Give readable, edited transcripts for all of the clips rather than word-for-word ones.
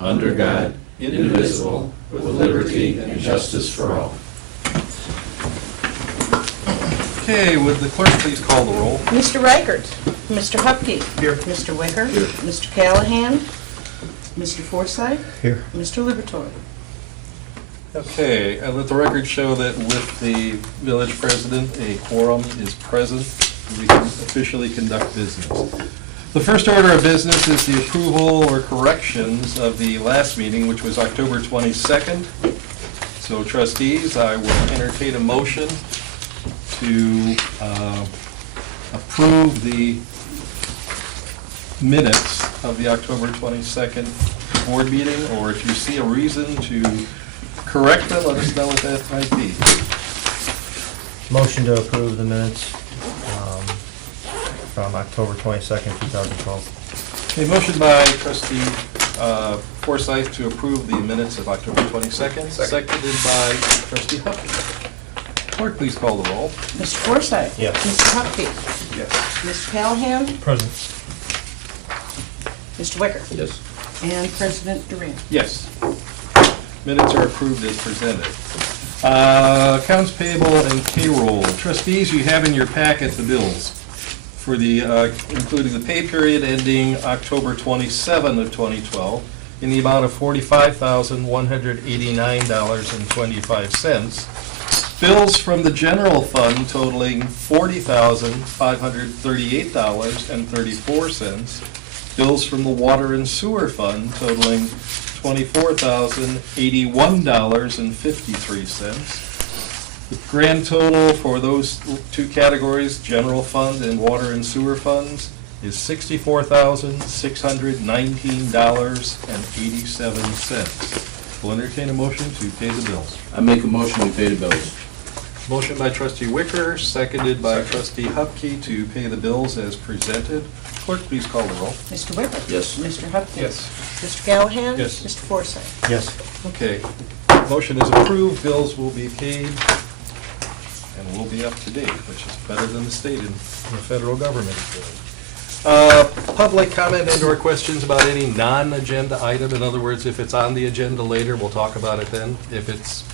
under God, indivisible, with liberty and justice for all. Okay, would the clerk please call the roll? Mr. Reichert. Mr. Hupkey. Here. Mr. Wicker. Here. Mr. Callahan. Mr. Forsythe. Here. Mr. Liberatore. Okay, and let the record show that with the village president, a quorum is present. We can officially conduct business. The first order of business is the approval or corrections of the last meeting, which was October 22nd. So trustees, I will entertain a motion to approve the minutes of the October 22nd board meeting, or if you see a reason to correct them, let us know what that might be. Motion to approve the minutes from October 22nd, 2012. A motion by trustee Forsythe to approve the minutes of October 22nd, seconded by trustee Hupkey. Clerk, please call the roll. Mr. Forsythe. Yes. Mr. Hupkey. Yes. Mr. Callahan. Present. Mr. Wicker. Yes. And President Durant. Yes. Minutes are approved as presented. Accounts payable and payroll. Trustees, you have in your packet the bills for the, including the pay period ending October 27 of 2012 in the amount of $45,189.25. Bills from the general fund totaling $40,538.34. Bills from the water and sewer fund totaling $24,081.53. The grand total for those two categories, general fund and water and sewer funds, is $64,619.87. We'll entertain a motion to pay the bills. I make a motion we pay the bills. Motion by trustee Wicker, seconded by trustee Hupkey to pay the bills as presented. Clerk, please call the roll. Mr. Wicker. Yes. Mr. Hupkey. Yes. Mr. Callahan. Yes. Mr. Forsythe. Yes. Okay, motion is approved, bills will be paid, and we'll be up to date, which is better than the state and the federal government is doing. Public comment and/or questions about any non-agenda item. In other words, if it's on the agenda later, we'll talk about it then. If it's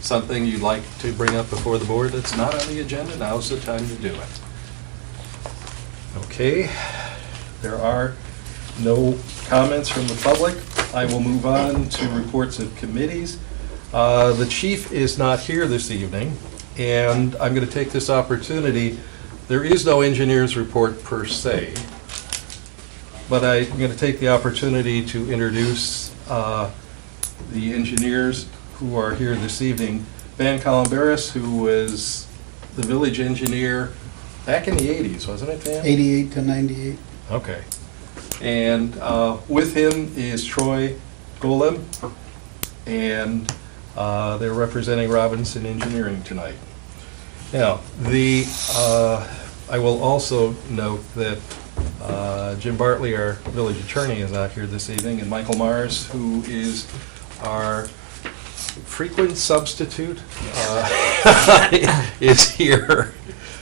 something you'd like to bring up before the board that's not on the agenda, now's the time to do it. Okay, there are no comments from the public. I will move on to reports of committees. The chief is not here this evening, and I'm going to take this opportunity. There is no engineer's report per se, but I'm going to take the opportunity to introduce the engineers who are here this evening. Van Columbaris, who was the village engineer back in the 80s, wasn't it, Van? 88 to 98. Okay. And with him is Troy Golem, and they're representing Robinson Engineering tonight. Now, I will also note that Jim Bartley, our village attorney, is out here this evening, and Michael Mars, who is our frequent substitute, is here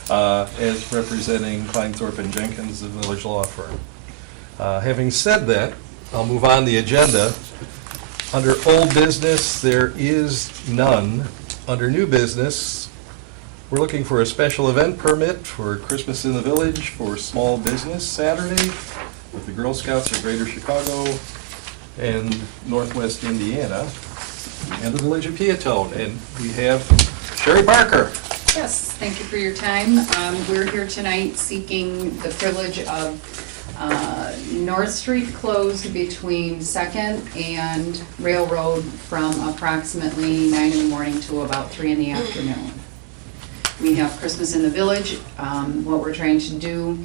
as representing Kleinthorpe and Jenkins, the village law firm. Having said that, I'll move on the agenda. Under old business, there is none. Under new business, we're looking for a special event permit for Christmas in the Village for Small Business Saturday with the Girl Scouts of Greater Chicago and Northwest Indiana and the Village of Peotone. And we have Sherry Barker. Yes, thank you for your time. We're here tonight seeking the privilege of North Street closed between 2nd and Railroad from approximately 9 in the morning to about 3 in the afternoon. We have Christmas in the Village. What we're trying to do,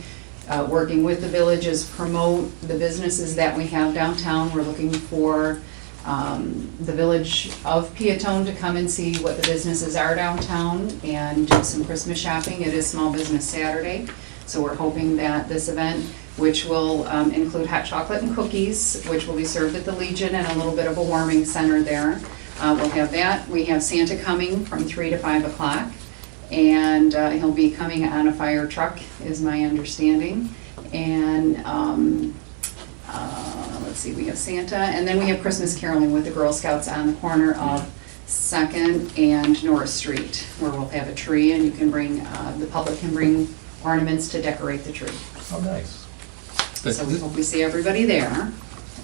working with the village, is promote the businesses that we have downtown. We're looking for the village of Peotone to come and see what the businesses are downtown and do some Christmas shopping. It is Small Business Saturday, so we're hoping that this event, which will include hot chocolate and cookies, which will be served at the Legion and a little bit of a warming center there. We'll have that. We have Santa coming from 3 to 5 o'clock, and he'll be coming on a fire truck, is my understanding. And let's let's see, we have Santa, and then we have Christmas caroling with the Girl Scouts on the corner of Second and North Street, where we'll have a tree, and you can bring, the public can bring ornaments to decorate the tree. Oh, nice. So we hope we see everybody there,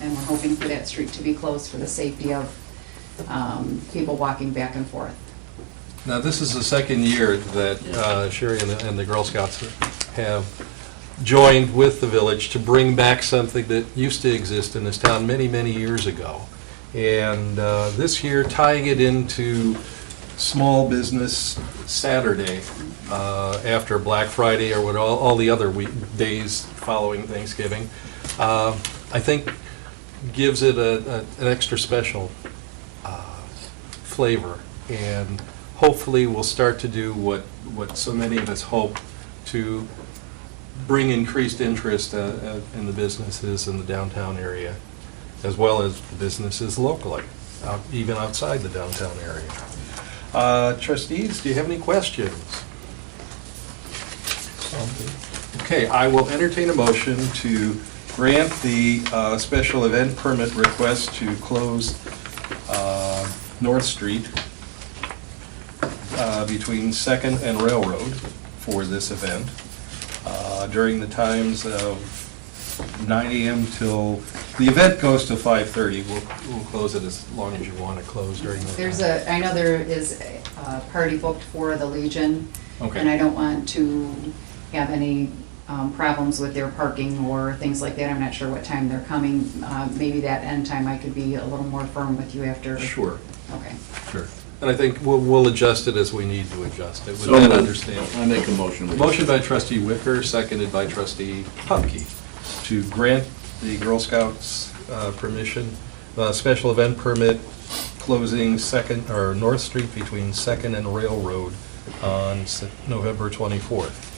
and we're hoping for that street to be closed for the safety of people walking back and forth. Now, this is the second year that Sherry and the Girl Scouts have joined with the village to bring back something that used to exist in this town many, many years ago. And this year, tying it into Small Business Saturday after Black Friday or what all the other days following Thanksgiving, I think gives it an extra special flavor. And hopefully we'll start to do what so many of us hope to bring increased interest in the businesses in the downtown area, as well as the businesses locally, even outside the downtown area. Trustees, do you have any questions? Okay, I will entertain a motion to grant the special event permit request to close North Street between Second and Railroad for this event during the times of 9 a.m. till, the event goes to 5:30. We'll close it as long as you want to close during that time. I know there is a party booked for the Legion, Okay. and I don't want to have any problems with their parking or things like that. I'm not sure what time they're coming. Maybe that end time I could be a little more firm with you after. Sure, Okay. sure. And I think we'll adjust it as we need to adjust it. With So that moved. understanding. I make a motion. Motion by trustee Wicker, seconded by trustee Hupkey, to grant the Girl Scouts permission, special event permit closing Second, or North Street between Second and Railroad on November 24th.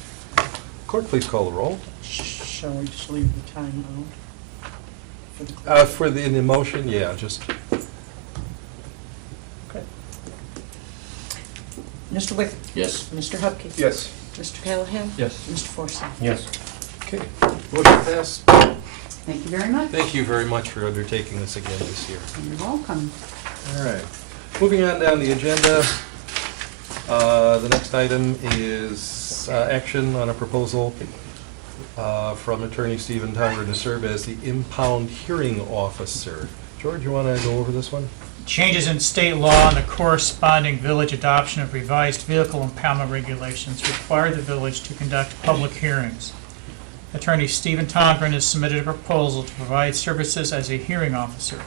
Clerk, please call the roll. Shall we just leave the time out? For the For the, in the motion, yeah, just, Mr. Wicker? Yes. Mr. Hupkey? yes. Mr. Callahan? Yes. Mr. Forsythe? Yes. Okay, motion passed. Thank you very much. Thank you very much for undertaking this again this year. You're welcome. All right. Moving on down the agenda, the next item is action on a proposal from Attorney Stephen Tyler to serve as the impound hearing officer. George, you want to go over this one? Changes in state law and the corresponding village adoption of revised vehicle impoundment regulations require the village to conduct public hearings. Attorney Stephen Tongren has submitted a proposal to provide services as a hearing officer.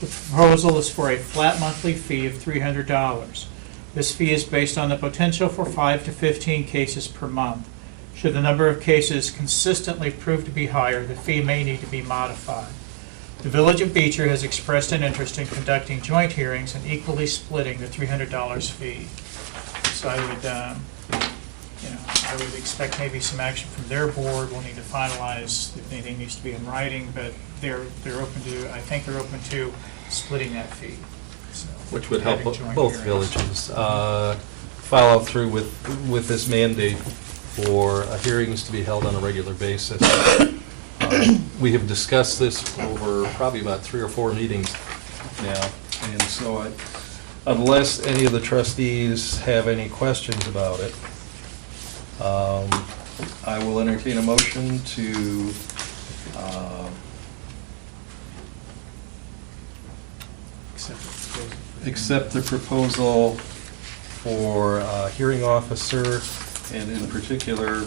The proposal is for a flat monthly fee of $300. This fee is based on the potential for 5 to 15 cases per month. Should the number of cases consistently prove to be higher, the fee may need to be modified. The Village of Beecher has expressed an interest in conducting joint hearings and equally splitting the $300 fee. So I would expect maybe some action from their board. We'll need to finalize if anything needs to be in writing, but they're open to, I think they're open to splitting that fee. So, Which would help having joint both hearings. villages follow through with this mandate for hearings to be held on a regular basis. We have discussed this over probably about 3 or 4 meetings now, and so unless any of the trustees have any questions about it, I will entertain a motion to accept the proposal for hearing officer, and in particular,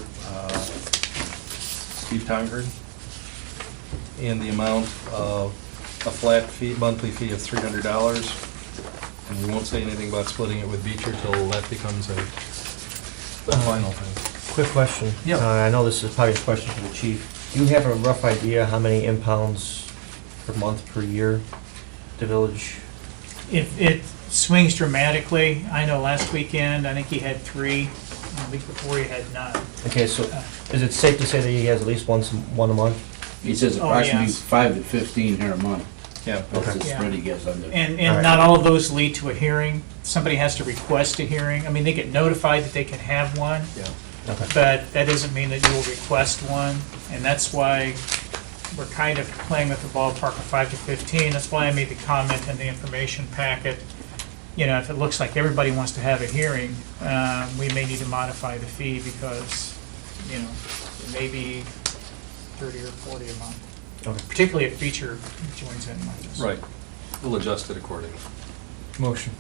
Steve Tongren, in the amount of a flat fee, monthly fee of $300. And we won't say anything about splitting it with Beecher till that becomes a final thing. Quick question. Yeah. I know this is probably a question for the chief. Do you have a rough idea how many impounds per month, per year the village? It swings dramatically. I know last weekend, I think he had 3. The week before he had none. Okay, so is it safe to say that he has at least one a month? He says Oh, approximately yes. 5 to 15 here a month. Yeah. That's Okay. the spread he gets on the. And All right. not all of those lead to a hearing. Somebody has to request a hearing. I mean, they get notified that they can have one, Yeah. Okay. but that doesn't mean that you will request one. And that's why we're kind of playing with the ballpark of 5 to 15. That's why I made the comment in the information packet. You know, if it looks like everybody wants to have a hearing, we may need to modify the fee because, you know, it may be 30 or 40 a month. Okay. Particularly if feature joins in like this. Right. We'll adjust it accordingly. Motion.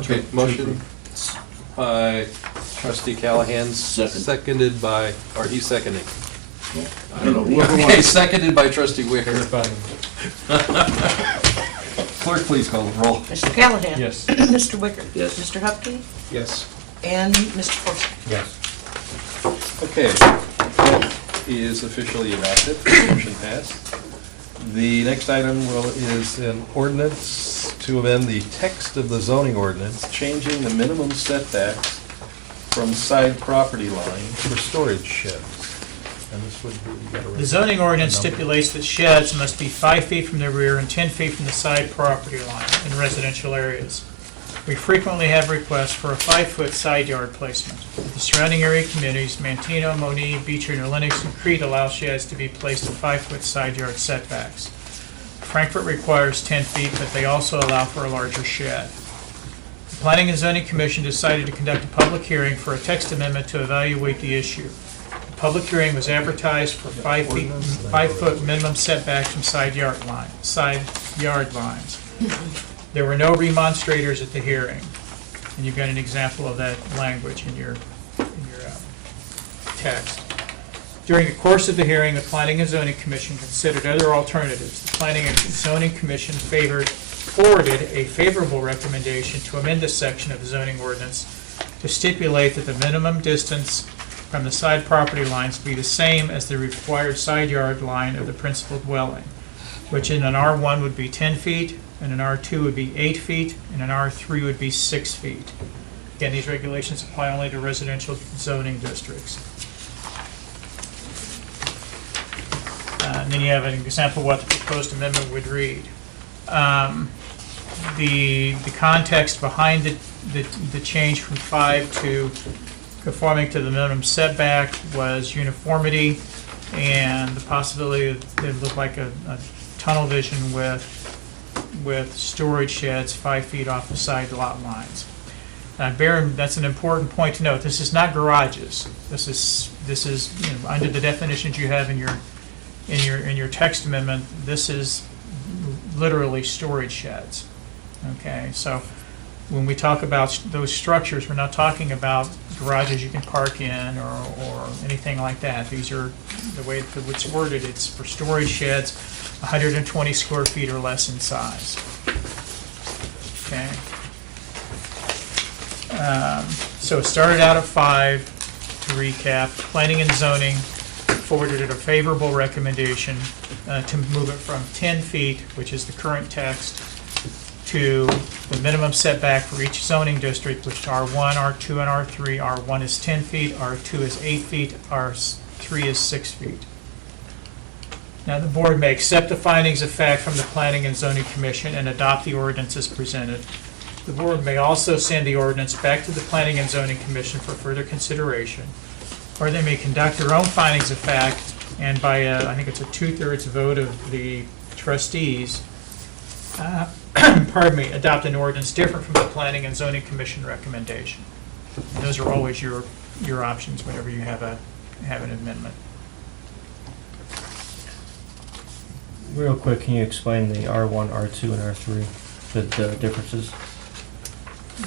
Okay, motion by trustee Callahan, Second. seconded by, or he's seconding. I don't know, whoever Okay, wants. seconded by trustee Wicker. Everybody. Clerk, please call the roll. Mr. Callahan? Yes. Mr. Wicker? Yes. Mr. Hupkey? Yes. And Mr. Forster? Yes. Okay, that is officially adopted, motion passed. The next item is an ordinance to amend the text of the zoning ordinance, changing the minimum setbacks from side property line for storage sheds. And this would be, you gotta The zoning ordinance Number. stipulates that sheds must be 5 feet from the rear and 10 feet from the side property line in residential areas. We frequently have requests for a 5-foot side yard placement. The surrounding area communities, Manteno, Monee, Beecher, New Lenox, and Crete allow sheds to be placed at 5-foot side yard setbacks. Frankfurt requires 10 feet, but they also allow for a larger shed. The Planning and Zoning Commission decided to conduct a public hearing for a text amendment to evaluate the issue. The public hearing was advertised for 5-foot minimum setbacks from side yard lines. There were no remonstrators at the hearing, and you've got an example of that language in your text. During the course of the hearing, the Planning and Zoning Commission considered other alternatives. The Planning and Zoning Commission forwarded a favorable recommendation to amend this section of the zoning ordinance to stipulate that the minimum distance from the side property lines be the same as the required side yard line of the principal dwelling, which in an R1 would be 10 feet, in an R2 would be 8 feet, and an R3 would be 6 feet. Again, these regulations apply only to residential zoning districts. And then you have an example of what the proposed amendment would read. The context behind the change from 5 to conforming to the minimum setback was uniformity and the possibility that it looked like a tunnel vision with storage sheds 5 feet off the side lot lines. That's an important point to note. This is not garages. This is you know, under the definitions you have in your text amendment. This is literally storage sheds. Okay, so when we talk about those structures, we're not talking about garages you can park in or anything like that. These are the way that it's worded. It's for storage sheds 120 square feet or less in size. Okay. So it started out at 5, to recap. Planning and Zoning forwarded it a favorable recommendation to move it from 10 feet, which is the current text, to the minimum setback for each zoning district, which R1, R2, and R3. R1 is 10 feet, R2 is 8 feet, R3 is 6 feet. Now, the board may accept the findings of fact from the Planning and Zoning Commission and adopt the ordinance as presented. The board may also send the ordinance back to the Planning and Zoning Commission for further consideration, or they may conduct their own findings of fact, and by I think it's a 2/3 vote of the trustees, adopt an ordinance different from the Planning and Zoning Commission recommendation. And those are always your options whenever you have an amendment. Real quick, can you explain the R1, R2, and R3, the differences?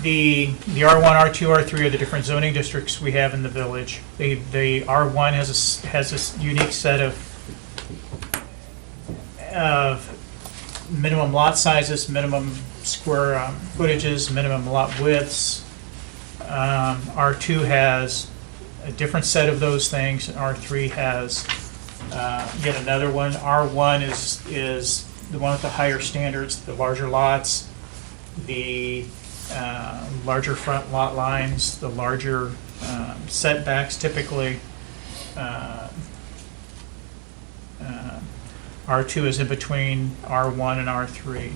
The R1, R2, R3 are the different zoning districts we have in the village. The R1 has a unique set of minimum lot sizes, minimum square footages, minimum lot widths. R2 has a different set of those things, and R3 has yet another one. R1 is the one with the higher standards, the larger lots, the larger front lot lines, the larger setbacks typically. R2 is in between R1 and R3.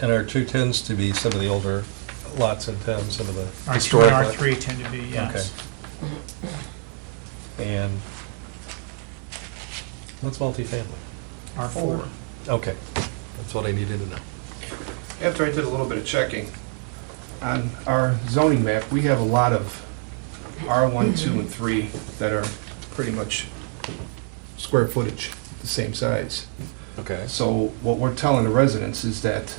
And R2 tends to be some of the older lots in town, some of the R2 historic. and R3 tend to be, yes. Okay. And What's multifamily? R4. Okay, that's what I needed to know. After I did a little bit of checking, on our zoning map, we have a lot of R1, 2, and 3 that are pretty much square footage, the same size. Okay. So what we're telling the residents is that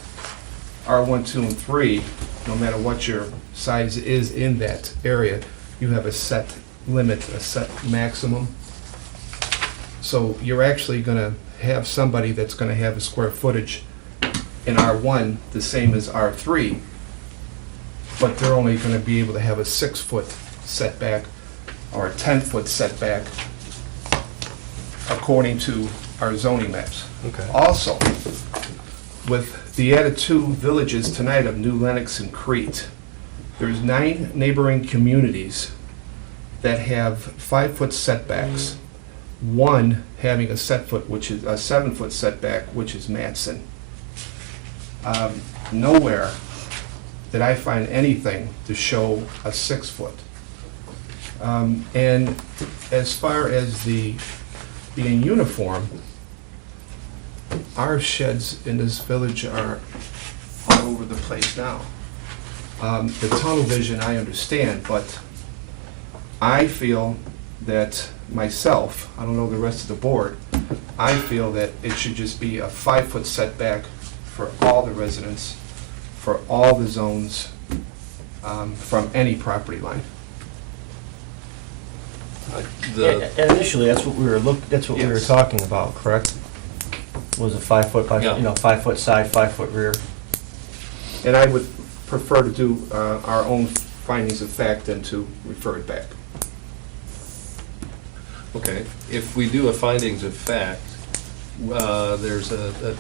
R1, 2, and 3, no matter what your size is in that area, you have a set limit, a set maximum. So you're actually gonna have somebody that's gonna have a square footage in R1 the same as R3, but they're only gonna be able to have a 6-foot setback or a 10-foot setback according to our zoning maps. Okay. Also, with the added 2 villages tonight of New Lenox and Crete, there's 9 neighboring communities that have 5-foot setbacks. One having a 7-foot setback, which is Matson. Nowhere did I find anything to show a 6-foot. And as far as the being uniform, our sheds in this village are all over the place now. The tunnel vision, I understand, but I feel that myself, I don't know the rest of the board, I feel that it should just be a 5-foot setback for all the residents, for all the zones, from any property line. And initially, that's what we were that's what we were Yes. talking about, correct? Was a 5-foot by, Yeah. 5-foot side, 5-foot rear. And I would prefer to do our own findings of fact than to refer it back. Okay, if we do a findings of fact, there's a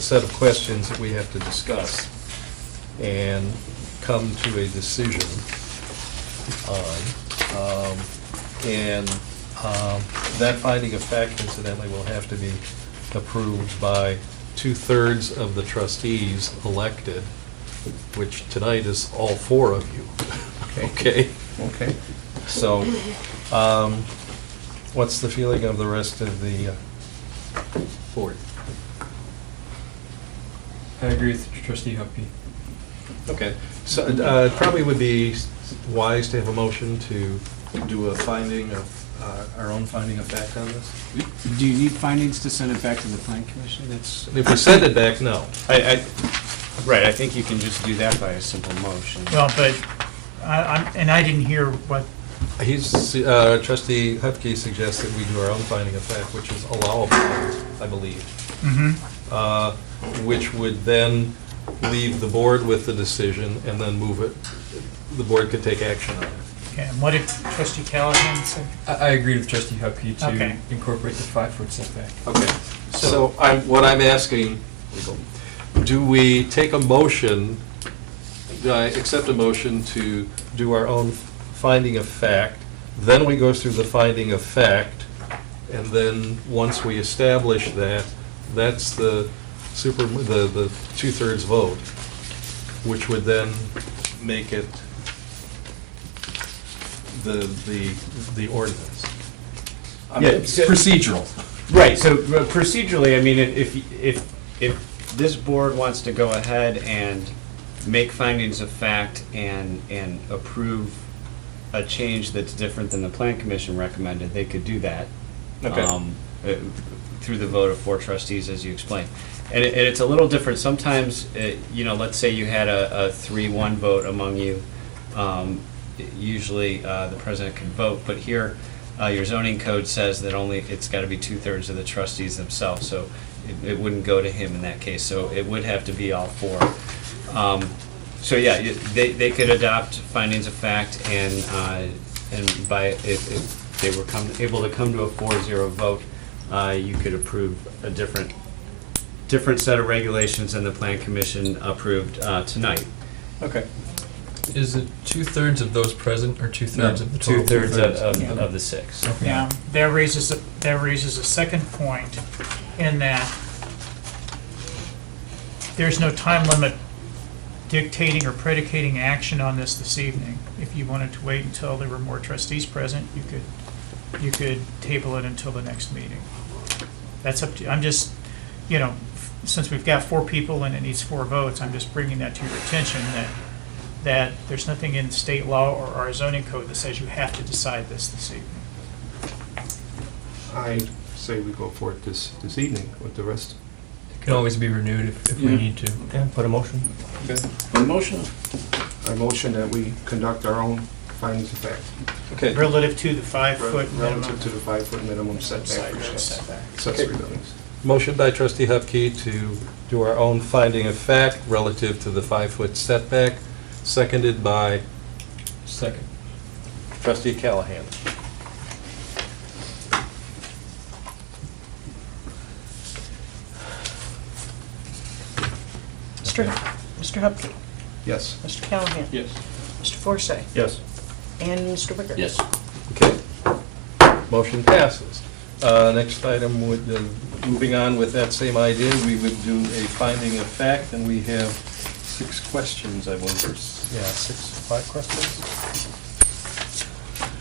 set of questions that we have to discuss and come to a decision on. That finding of fact incidentally will have to be approved by 2/3 of the trustees elected, which tonight is all 4 of you. Okay? Okay? So, what's the feeling of the rest of the board? I agree with trustee Hupkey. Okay, so it probably would be wise to have a motion to do a finding of, our own finding of fact on this? Do you need findings to send it back to the plan commission? That's, If we send it back, no. right, I think you can just do that by a simple motion. Well, but, I didn't hear what, Trustee Hupkey suggests that we do our own finding of fact, which is allowable, I believe. Which would then leave the board with the decision and then move it, the board could take action on it. okay, and what did trustee Callahan say? I agree with trustee Hupkey Okay. to incorporate the 5-foot setback. Okay, so what I'm asking, do we take a motion, do I accept a motion to do our own finding of fact, then we go through the finding of fact, and then once we establish that, that's the 2/3 vote, which would then make it the ordinance. It's procedural. Right, so procedurally, I mean, if this board wants to go ahead and make findings of fact and approve a change that's different than the plan commission recommended, they could do that. Okay. Through the vote of 4 trustees, as you explained. And it's a little different. Sometimes, let's say you had a 3-1 vote among you. Usually, the president can vote, but here, your zoning code says that only, it's gotta be 2/3 of the trustees themselves, so it wouldn't go to him in that case, so it would have to be all 4. So yeah, they could adopt findings of fact and if they were able to come to a 4-0 vote, you could approve a different set of regulations than the plan commission approved tonight. Okay. Is it 2/3 of those present or 2/3 of the total? 2/3 Yeah. of the 6. Now, that raises a second point in that there's no time limit dictating or predicating action on this evening. If you wanted to wait until there were more trustees present, you could table it until the next meeting. That's up to, I'm just, you know, since we've got 4 people and it needs 4 votes, I'm just bringing that to your attention that there's nothing in state law or our zoning code that says you have to decide this evening. I say we go for it this evening with the rest. It can always be renewed if we Yeah. need to. Yeah, put a motion. Okay. On motion? I motion that we conduct our own findings of fact Okay. Relative to the 5-foot minimum. relative to the 5-foot minimum setback side for yard setback. accessory buildings. Motion by trustee Hupkey to do our own finding of fact relative to the 5-foot setback, seconded by Second. trustee Callahan. Mr. Hupkey, Yes. Mr. Callahan, Yes. Mr. Forsythe, Yes. and Mr. Wicker. Yes. Okay. Motion passes. Next item would, moving on with that same idea, we would do a finding of fact, and we have 6 questions, I believe. Yeah, 5 questions?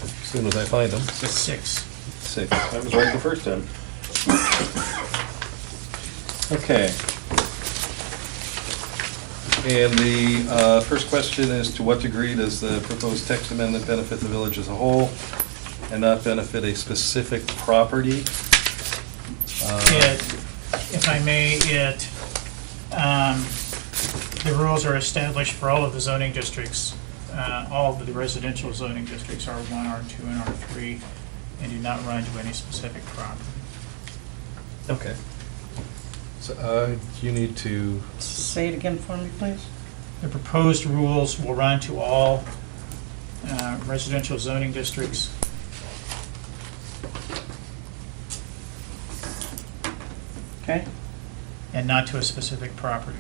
As soon as I find them. 6. 6. I was right the first time. Okay. And the first question is, to what degree does the proposed text amendment benefit the village as a whole and not benefit a specific property? If I may, the rules are established for all of the zoning districts. All of the residential zoning districts, R1, R2, and R3, and do not run to any specific property. Okay. So you need to, Say it again for me, please. The proposed rules will run to all residential zoning districts. Okay? And not to a specific property.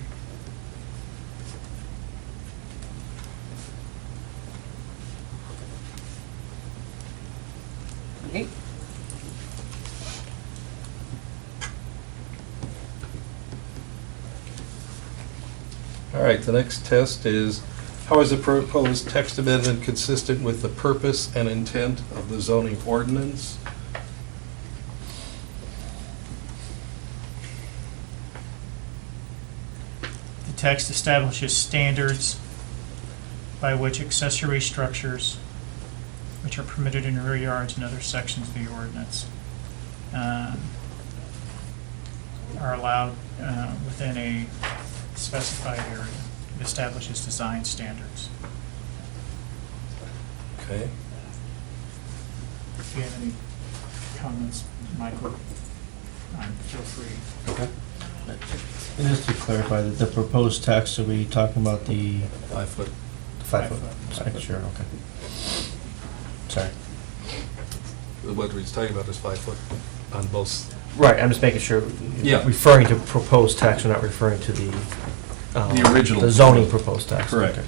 Okay. all right, the next test is, how is the proposed text amendment consistent with the purpose and intent of the zoning ordinance? The text establishes standards by which accessory structures, which are permitted in rear yards and other sections of the ordinance, are allowed within a specified area. It establishes design standards. Okay. If you have any comments, Michael, feel free. Okay. And just to clarify, the proposed text, are we talking about the 5-foot. 5-foot? Five foot. Sure, okay. Sorry. What he's talking about is 5-foot on both. Right, I'm just making sure. Yeah. Referring to proposed text, we're not referring to the. The original. The zoning proposed text. Correct.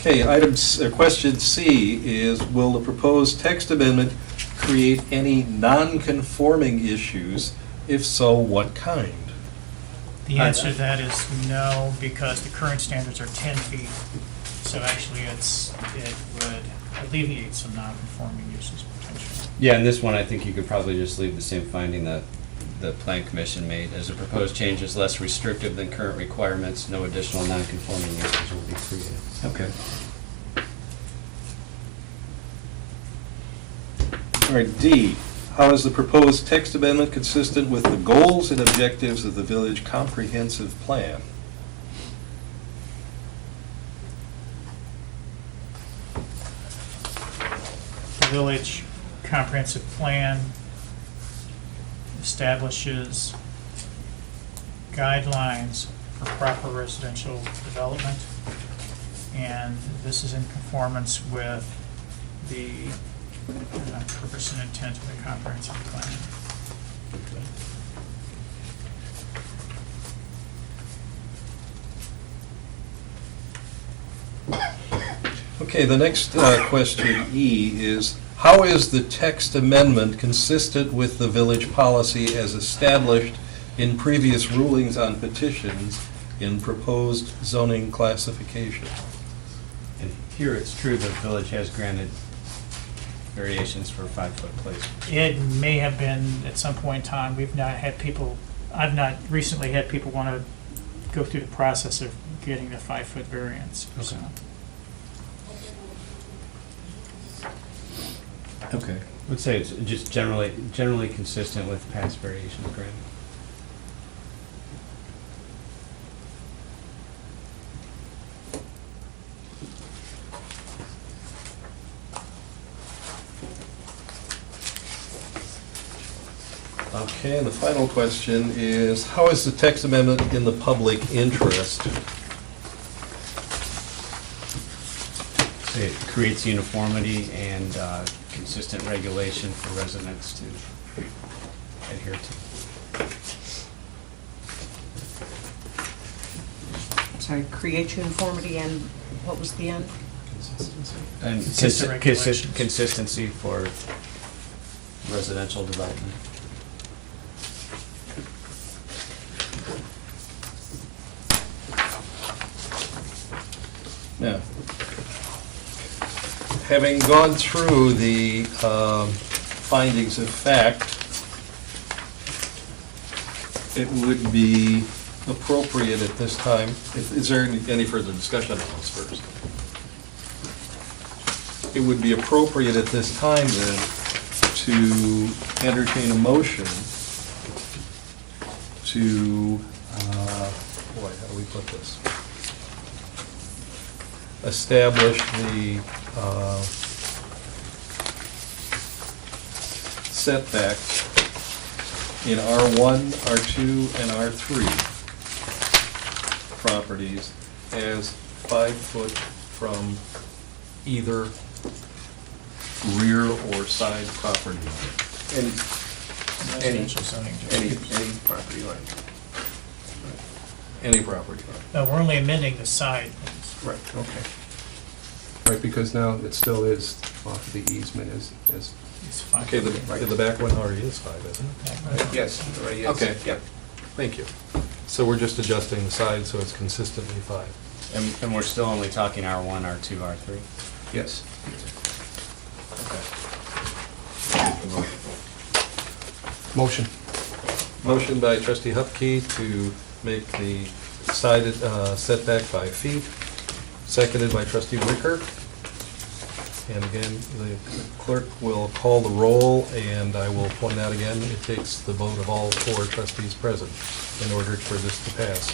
Okay. Okay, question C is, will the proposed text amendment create any non-conforming issues? If so, what kind? The answer to that is no, because the current standards are 10 feet. So actually, it would alleviate some non-conforming uses potentially. Yeah, and this one, I think you could probably just leave the same finding that the plan commission made. As a proposed change is less restrictive than current requirements, no additional non-conforming uses will be created. Okay. All right, D, how is the proposed text amendment consistent with the goals and objectives of the village comprehensive plan? The village comprehensive plan establishes guidelines for proper residential development, and this is in conformance with the purpose and intent of the comprehensive plan. Okay, the next question, E, is how is the text amendment consistent with the village policy as established in previous rulings on petitions in proposed zoning classification? And here it's true the village has granted variations for 5-foot placement. It may have been at some point in time. We've not had people, I've not recently had people want to go through the process of getting the 5-foot variance. So. Okay. I would say it's just generally consistent with past variations granted. Okay, and the final question is, how is the text amendment in the public interest? It creates uniformity and consistent regulation for residents to adhere to. Sorry, create uniformity and what was the end? And Consistent regulations. consistency for residential development. Now, having gone through the findings of fact, it would be appropriate at this time, is there any further discussion on this first? It would be appropriate at this time then to entertain a motion to, boy, how do we put this? Establish the setbacks in R1, R2, and R3 properties as 5 foot from either rear or side property line. Residential zoning district. Any property line. Any property line. No, we're only amending the side ones. Right, okay. Right, because now it still is off the easement as, It's fine. Okay, the back one already is 5, isn't it? yes, it already is. Okay. Yep. Thank you. So we're just adjusting the side so it's consistently 5. And we're still only talking R1, R2, R3? Yes. Okay. Motion. Motion by trustee Hupkey to make the side setback 5 feet, seconded by trustee Wicker. And again, the clerk will call the roll, and I will point out again, it takes the vote of all 4 trustees present in order for this to pass.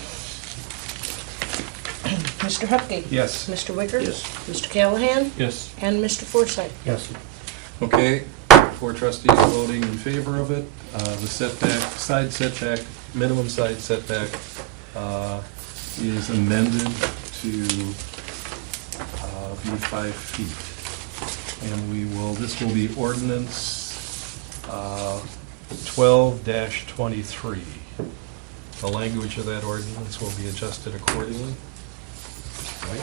Mr. Hupkey. Yes. Mr. Wicker. Yes. Mr. Callahan. Yes. And Mr. Forsythe. Yes. Okay, 4 trustees voting in favor of it. The setback, side setback, minimum side setback is amended to be 5 feet. And this will be ordinance 12-23. The language of that ordinance will be adjusted accordingly. Right?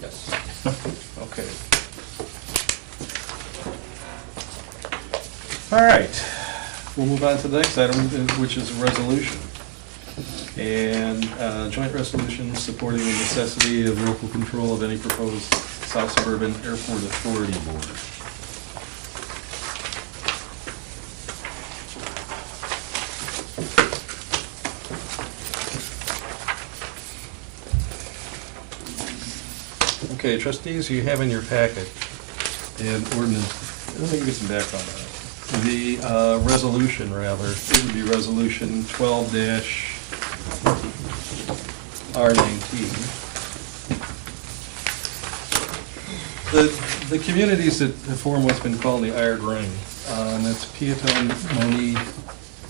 Yes. Okay. All right, we'll move on to the next item, which is a resolution. And joint resolution supporting the necessity of local control of any proposed South Suburban Airport Authority Board. Okay, trustees, you have in your packet an ordinance, let me get some background on it. The resolution, rather, it would be resolution 12-R19. The communities that form what's been called the Iron Ring, that's Peotone, Monee,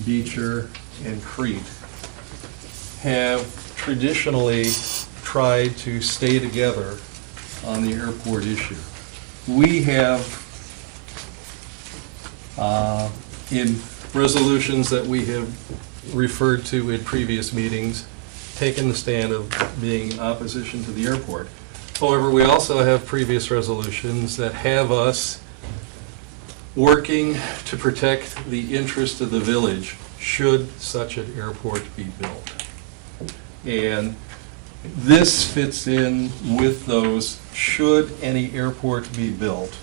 Beecher, and Crete, have traditionally tried to stay together on the airport issue. We have, in resolutions that we have referred to in previous meetings, taken the stand of being in opposition to the airport. However, we also have previous resolutions that have us working to protect the interest of the village should such an airport be built. And this fits in with those, should any airport be built.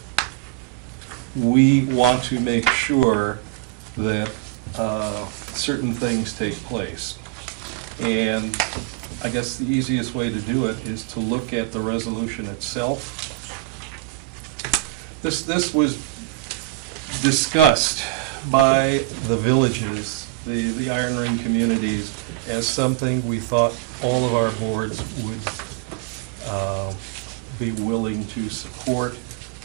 we want to make sure that certain things take place. And I guess the easiest way to do it is to look at the resolution itself. This was discussed by the villages, the Iron Ring communities, as something we thought all of our boards would be willing to support,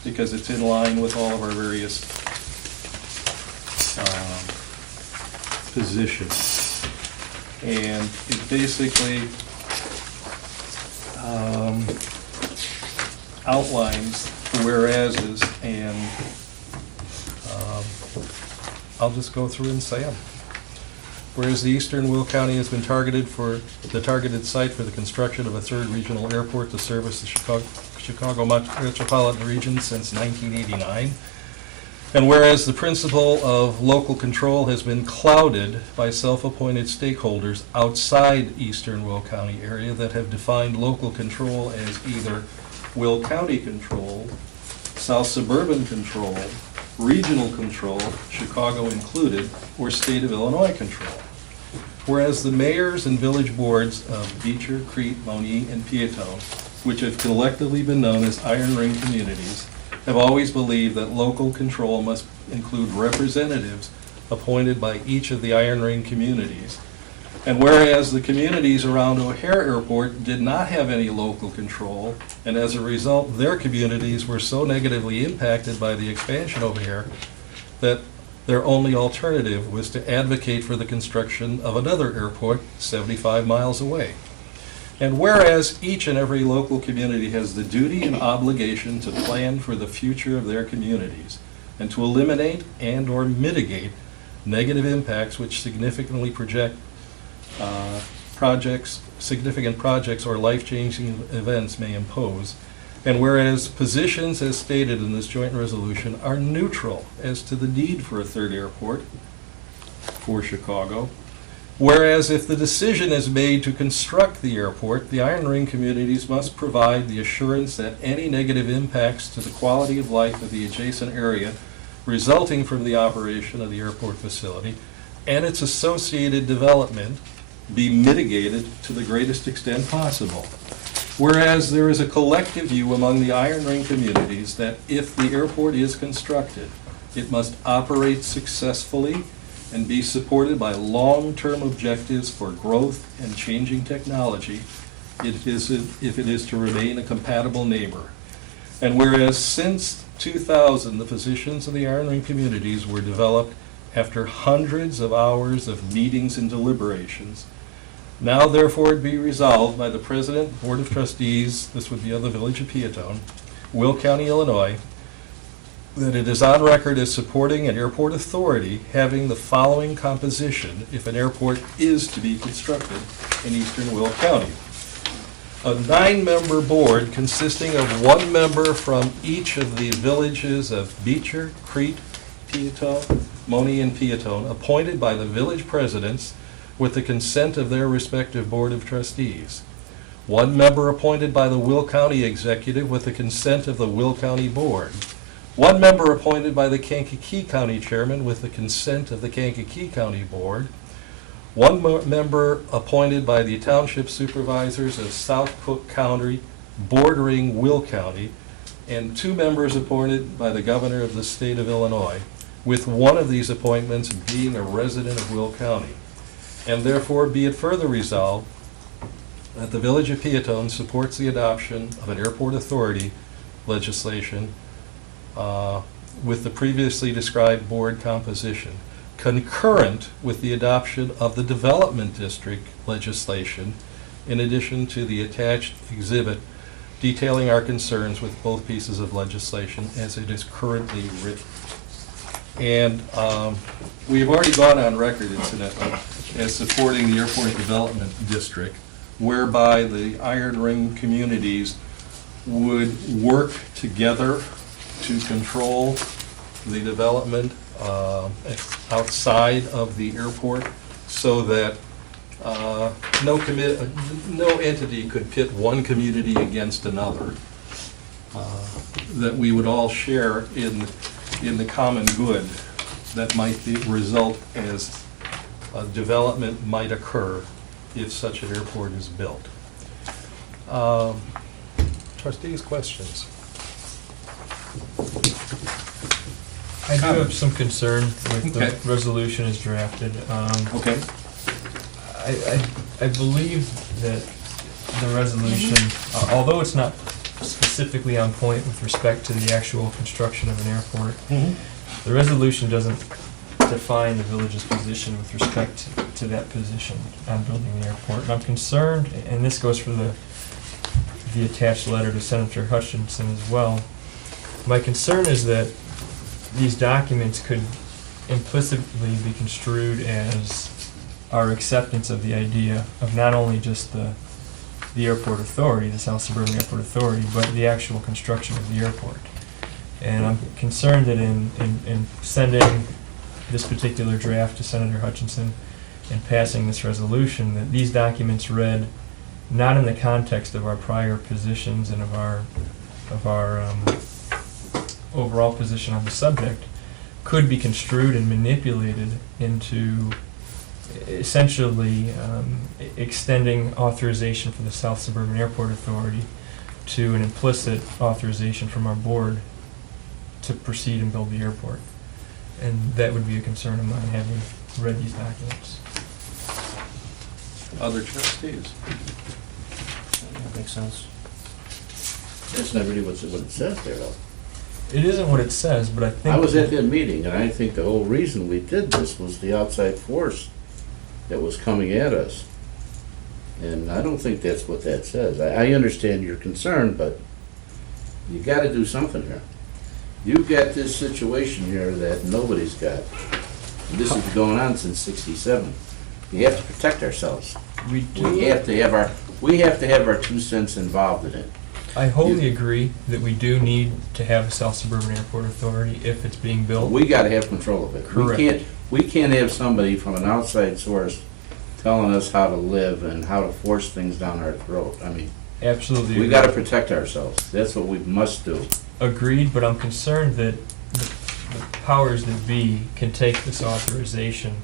because it's in line with all of our various positions. And it basically outlines the whereases, and I'll just go through and say them. Whereas the eastern Will County has been targeted site for the construction of a third regional airport to service the Chicago metropolitan region since 1989. And whereas the principle of local control has been clouded by self-appointed stakeholders outside eastern Will County area that have defined local control as either Will County control, South Suburban control, regional control, Chicago included, or state of Illinois control. Whereas the mayors and village boards of Beecher, Crete, Monee, and Peotone, which have collectively been known as Iron Ring communities, have always believed that local control must include representatives appointed by each of the Iron Ring communities. And whereas the communities around O'Hare Airport did not have any local control, and as a result, their communities were so negatively impacted by the expansion over here that their only alternative was to advocate for the construction of another airport 75 miles away. And whereas each and every local community has the duty and obligation to plan for the future of their communities and to eliminate and/or mitigate negative impacts which significantly significant projects or life-changing events may impose. And whereas positions as stated in this joint resolution are neutral as to the need for a third airport for Chicago, whereas if the decision is made to construct the airport, the Iron Ring communities must provide the assurance that any negative impacts to the quality of life of the adjacent area resulting from the operation of the airport facility and its associated development be mitigated to the greatest extent possible. Whereas there is a collective view among the Iron Ring communities that if the airport is constructed, it must operate successfully and be supported by long-term objectives for growth and changing technology if it is to remain a compatible neighbor. And whereas since 2000, the positions of the Iron Ring communities were developed after hundreds of hours of meetings and deliberations, now therefore it be resolved by the President, Board of Trustees, this would be of the Village of Peotone, Will County, Illinois, that it is on record as supporting an airport authority having the following composition if an airport is to be constructed in eastern Will County. A 9-member board consisting of 1 member from each of the villages of Beecher, Crete, Peotone, Monee, and Peotone, appointed by the village presidents with the consent of their respective Board of Trustees. 1 member appointed by the Will County Executive with the consent of the Will County Board. 1 member appointed by the Kankakee County Chairman with the consent of the Kankakee County Board. 1 member appointed by the Township Supervisors of South Cook County bordering Will County, and 2 members appointed by the Governor of the State of Illinois, with one of these appointments being a resident of Will County. And therefore be it further resolved that the Village of Peotone supports the adoption of an airport authority legislation with the previously described board composition, concurrent with the adoption of the development district legislation, in addition to the attached exhibit detailing our concerns with both pieces of legislation as it is currently written. And we have already gone on record, incidentally, as supporting the airport development district, whereby the Iron Ring communities would work together to control the development outside of the airport, so that no entity could pit one community against another. That we would all share in in the common good that might result as a development might occur if such an airport is built. Trustees, questions? I do have some concern with Okay. the resolution as drafted. Okay. I believe that the resolution, although it's not specifically on point with respect to the actual construction of an airport, the resolution doesn't define the village's position with respect to that position on building the airport. And I'm concerned, and this goes for the attached letter to Senator Hutchinson as well. My concern is that these documents could implicitly be construed as our acceptance of the idea of not only just the airport authority, the South Suburban Airport Authority, but the actual construction of the airport. And I'm concerned that in sending this particular draft to Senator Hutchinson and passing this resolution, that these documents read not in the context of our prior positions and of our overall position on the subject, could be construed and manipulated into essentially extending authorization for the South Suburban Airport Authority to an implicit authorization from our board to proceed and build the airport. And that would be a concern of mine, having read these documents. Other trustees? That makes sense. That's not really what it says there, though. It isn't what it says, but I think... I was at that meeting, and I think the whole reason we did this was the outside force that was coming at us. And I don't think that's what that says. I understand your concern, but you gotta do something here. You've got this situation here that nobody's got. And this has been going on since '67. We have to protect ourselves. We We have to have our 2 cents involved in it. I wholly agree that we do need to have a South Suburban Airport Authority if it's being built. We gotta have control of it. Correct. We can't have somebody from an outside source telling us how to live and how to force things down our throat. I mean, Absolutely we agree. gotta protect ourselves. That's what we must do. Agreed, but I'm concerned that the powers that be can take this authorization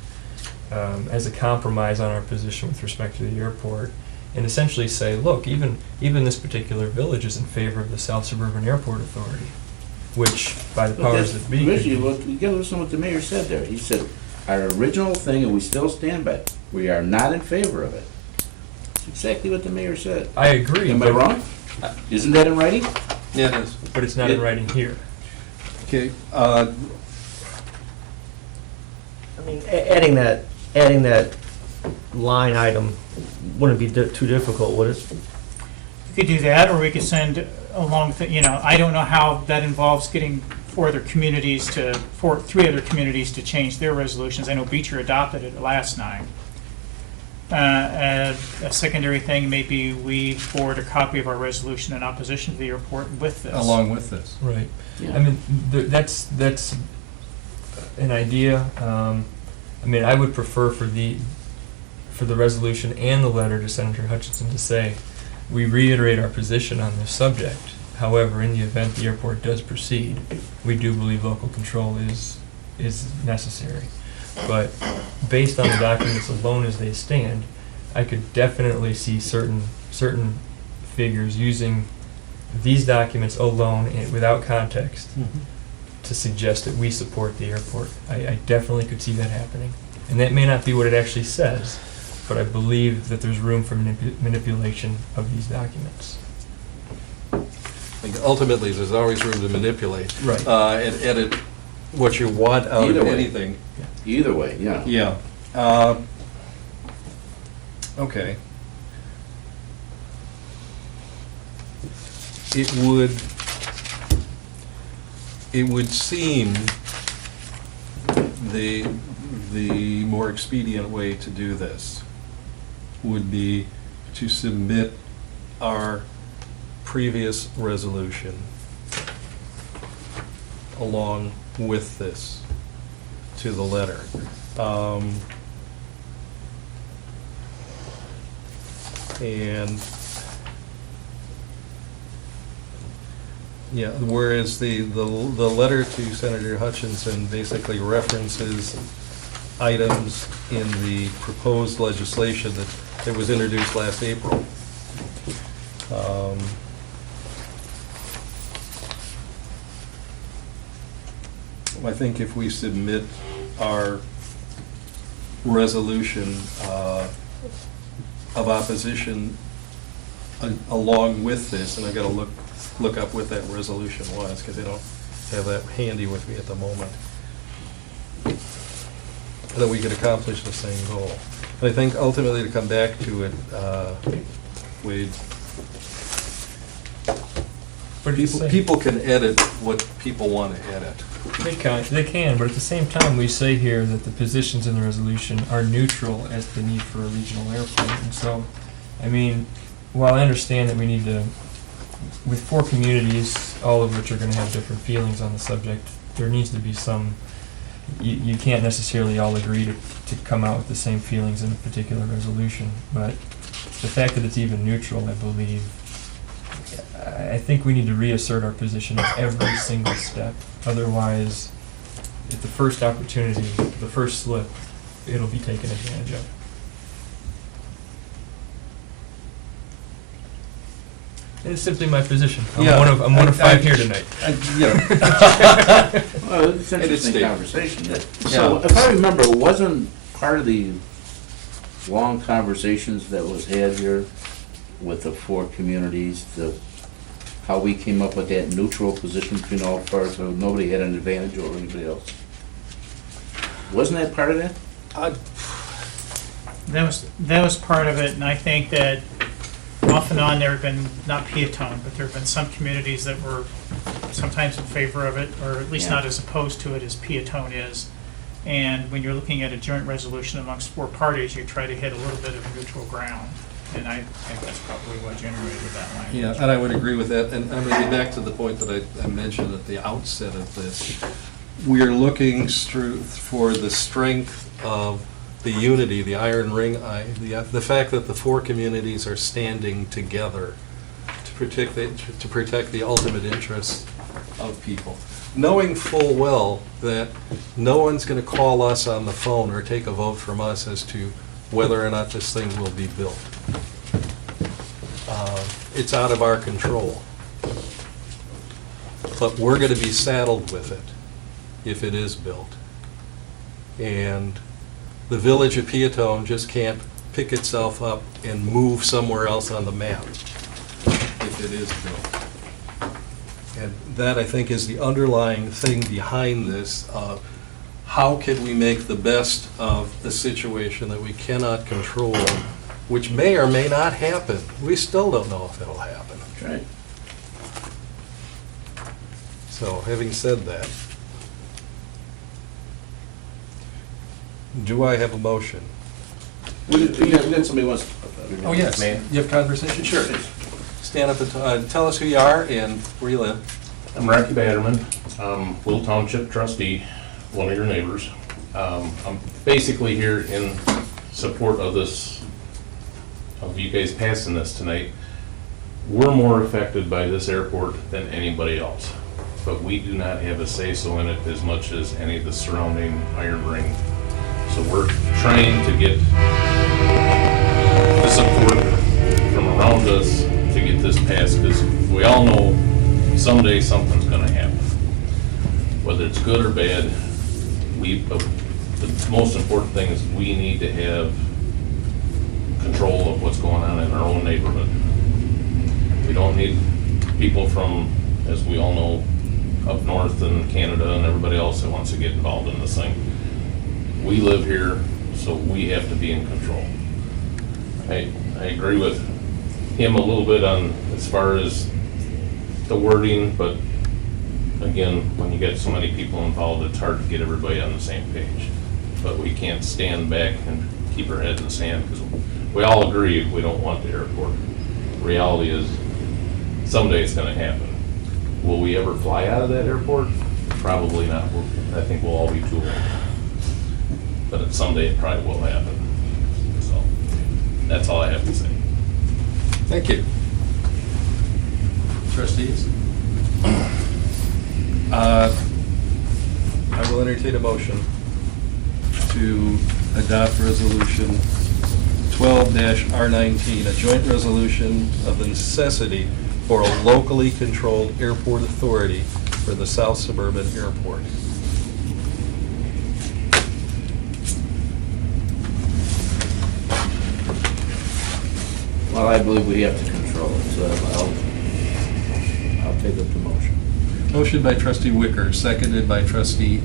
as a compromise on our position with respect to the airport, and essentially say, look, even this particular village is in favor of the South Suburban Airport Authority, which, by the powers that be, could Commissioner, be- what, you gotta listen to what the mayor said there. He said, our original thing, and we still stand by it, we are not in favor of it. That's exactly what the mayor said. I agree, Am I but, wrong? Isn't that in writing? Yeah, it is. but it's not in writing here. Okay, I mean, adding that line item wouldn't be too difficult, would it? We could do that, or we could send along, I don't know how that involves getting three other communities to change their resolutions. I know Beecher adopted it last night. A secondary thing may be we forward a copy of our resolution in opposition to the airport with this. along with this. Right. Yeah. I mean, that's an idea. I mean, I would prefer for the resolution and the letter to Senator Hutchinson to say, we reiterate our position on this subject. However, in the event the airport does proceed, we do believe local control is necessary. But based on the documents alone as they stand, I could definitely see certain figures using these documents alone and without context to suggest that we support the airport. I definitely could see that happening. And that may not be what it actually says, but I believe that there's room for manipulation of these documents. I think ultimately, there's always room to manipulate. Right. And edit what you want out Either of way. anything. Either way, yeah. Yeah. Okay. It would seem the more expedient way to do this would be to submit our previous resolution along with this to the letter. And Yeah, whereas the letter to Senator Hutchinson basically references items in the proposed legislation that was introduced last April. I think if we submit our resolution of opposition along with this, and I gotta look up what that resolution was, because I don't have that handy with me at the moment, that we could accomplish the same goal. But I think ultimately, to come back to it, Wade, But at the same- people can edit what people want to edit. They can, but at the same time, we say here that the positions in the resolution are neutral as to the need for a regional airport. And so, I mean, while I understand that we need to, with 4 communities, all of which are gonna have different feelings on the subject, there needs to be some, you can't necessarily all agree to come out with the same feelings in a particular resolution. But the fact that it's even neutral, I believe, I think we need to reassert our position at every single step. Otherwise, at the first opportunity, the first slip, it'll be taken advantage of. And it's simply my position. I'm Yeah, I'm one of 5 here tonight. Yeah. Well, it's an It is interesting stated. conversation. So Yeah. if I remember, it wasn't part of the long conversations that was had here with the 4 communities, how we came up with that neutral position between all parts, so nobody had an advantage over anybody else? Wasn't that part of that? That was part of it, and I think that off and on, there have been, not Peotone, but there have been some communities that were sometimes in favor of it, or at least Yeah. not as opposed to it as Peotone is. And when you're looking at a joint resolution amongst 4 parties, you try to hit a little bit of neutral ground. And I think that's probably what generated that language. Yeah, and I would agree with that, and I'm gonna get back to the point that I mentioned at the outset of this. We are looking for the strength of the unity, the iron ring, the fact that the 4 communities are standing together to protect the ultimate interests of people. Knowing full well that no one's gonna call us on the phone or take a vote from us as to whether or not this thing will be built. It's out of our control. But we're gonna be saddled with it if it is built. And the village of Peotone just can't pick itself up and move somewhere else on the map if it is built. And that, I think, is the underlying thing behind this. How can we make the best of a situation that we cannot control, which may or may not happen? We still don't know if it'll happen. That's right. So, having said that, do I have a motion? Then somebody wants. Oh, yes. You have conversation? Sure. Stand up and tell us who you are and where you live. I'm Rocky Batterman. I'm Will Township trustee, one of your neighbors. I'm basically here in support of this, of you guys passing this tonight. We're more affected by this airport than anybody else, but we do not have a say-so in it as much as any of the surrounding iron ring. So we're trying to get the support from around us to get this passed, because we all know someday something's gonna happen. Whether it's good or bad, the most important thing is we need to have control of what's going on in our own neighborhood. We don't need people from, as we all know, up north in Canada and everybody else that wants to get involved in this thing. We live here, so we have to be in control. I agree with him a little bit on as far as the wording, but again, when you get so many people involved, it's hard to get everybody on the same page. But we can't stand back and keep our head in the sand, because we all agree we don't want the airport. Reality is, someday it's gonna happen. Will we ever fly out of that airport? Probably not. I think we'll all be too old. But someday it probably will happen. So, that's all I have to say. Thank you. Trustees? I will entertain a motion to adopt resolution 12-R19, a joint resolution of the necessity for a locally controlled airport authority for the South Suburban Airport. Well, I believe we have to control it, so I'll take up the motion. Motion by trustee Wicker, seconded by trustee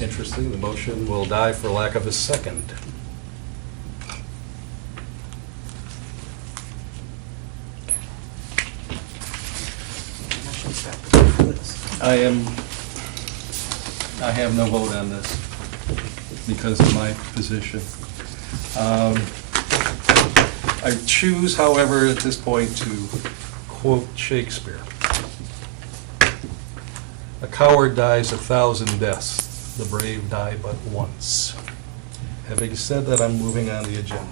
Interesting, the motion will die for lack of a second. I have no vote on this because of my position. I choose, however, at this point to quote Shakespeare. A coward dies 1,000 deaths, the brave die but once. Having said that, I'm moving on the agenda.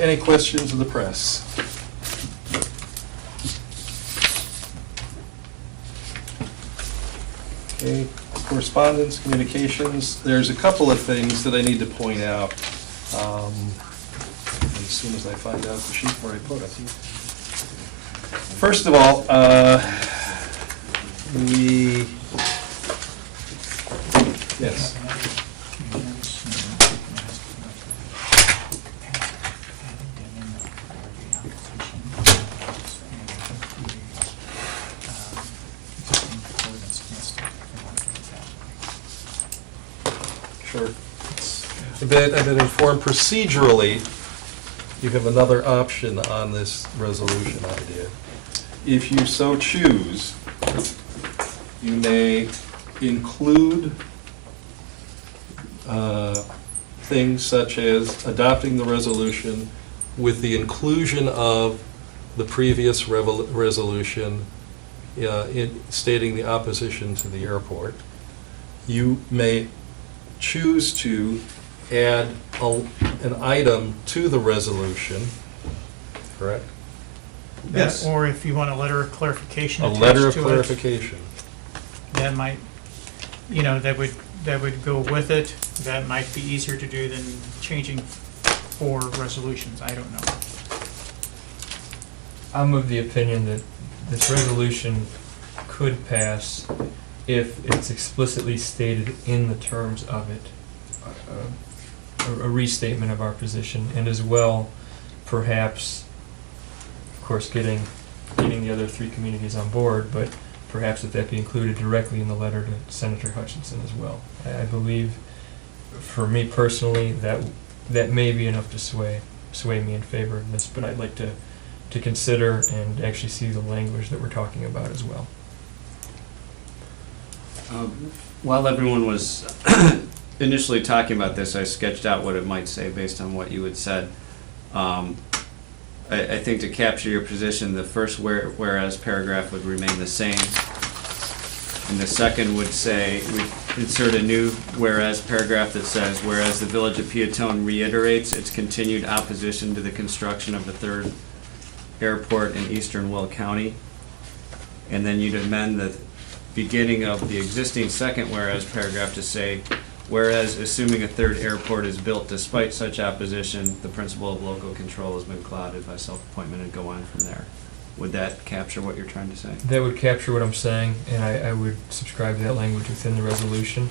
Any questions of the press? Okay, correspondence, communications, there's a couple of things that I need to point out as soon as I find out the sheet where I put it. First of all, yes. Sure. I've been informed procedurally, you have another option on this resolution idea. If you so choose, you may include things such as adopting the resolution with the inclusion of the previous resolution stating the opposition to the airport. You may choose to add an item to the resolution, correct? Yes. Or if you want a letter of clarification A attached letter of to it, clarification. that might, that would go with it. That might be easier to do than changing 4 resolutions. I don't know. I'm of the opinion that this resolution could pass if it's explicitly stated in the terms of it, a restatement of our position, and as well, perhaps, of course, getting the other 3 communities on board, but perhaps that be included directly in the letter to Senator Hutchinson as well. I believe, for me personally, that may be enough to sway me in favor of this, but I'd like to consider and actually see the language that we're talking about as well. While everyone was initially talking about this, I sketched out what it might say based on what you had said. I think to capture your position, the first whereas paragraph would remain the same. And the second would say, we insert a new whereas paragraph that says, whereas the Village of Peotone reiterates its continued opposition to the construction of the 3rd airport in eastern Will County. And then you'd amend the beginning of the existing second whereas paragraph to say, whereas assuming a 3rd airport is built despite such opposition, the principle of local control has been clouded by self-appointment, and go on from there. Would that capture what you're trying to say? That would capture what I'm saying, and I would subscribe to that language within the resolution,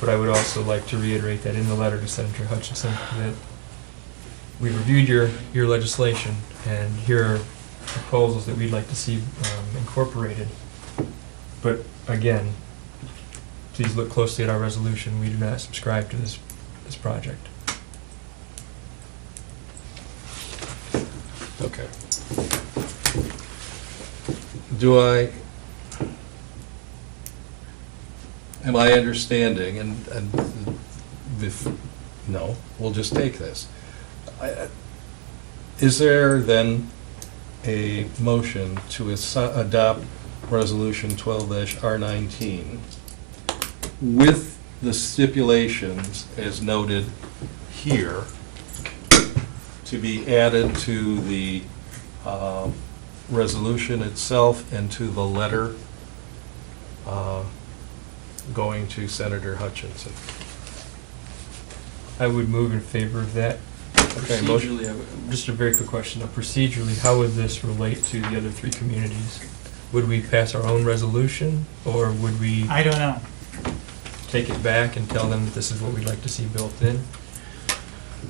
but I would also like to reiterate that in the letter to Senator Hutchinson, that we reviewed your legislation, and here are proposals that we'd like to see incorporated. But again, please look closely at our resolution. We do not subscribe to this project. Okay. Am I understanding, and no, we'll just take this. Is there then a motion to adopt Resolution 12-R19 with the stipulations as noted here to be added to the resolution itself and to the letter going to Senator Hutchinson? I would move in favor of that. Okay, motion. Procedurally, just a very quick question. Procedurally, how would this relate to the other three communities? Would we pass our own resolution, or would we I don't know. take it back and tell them that this is what we'd like to see built in?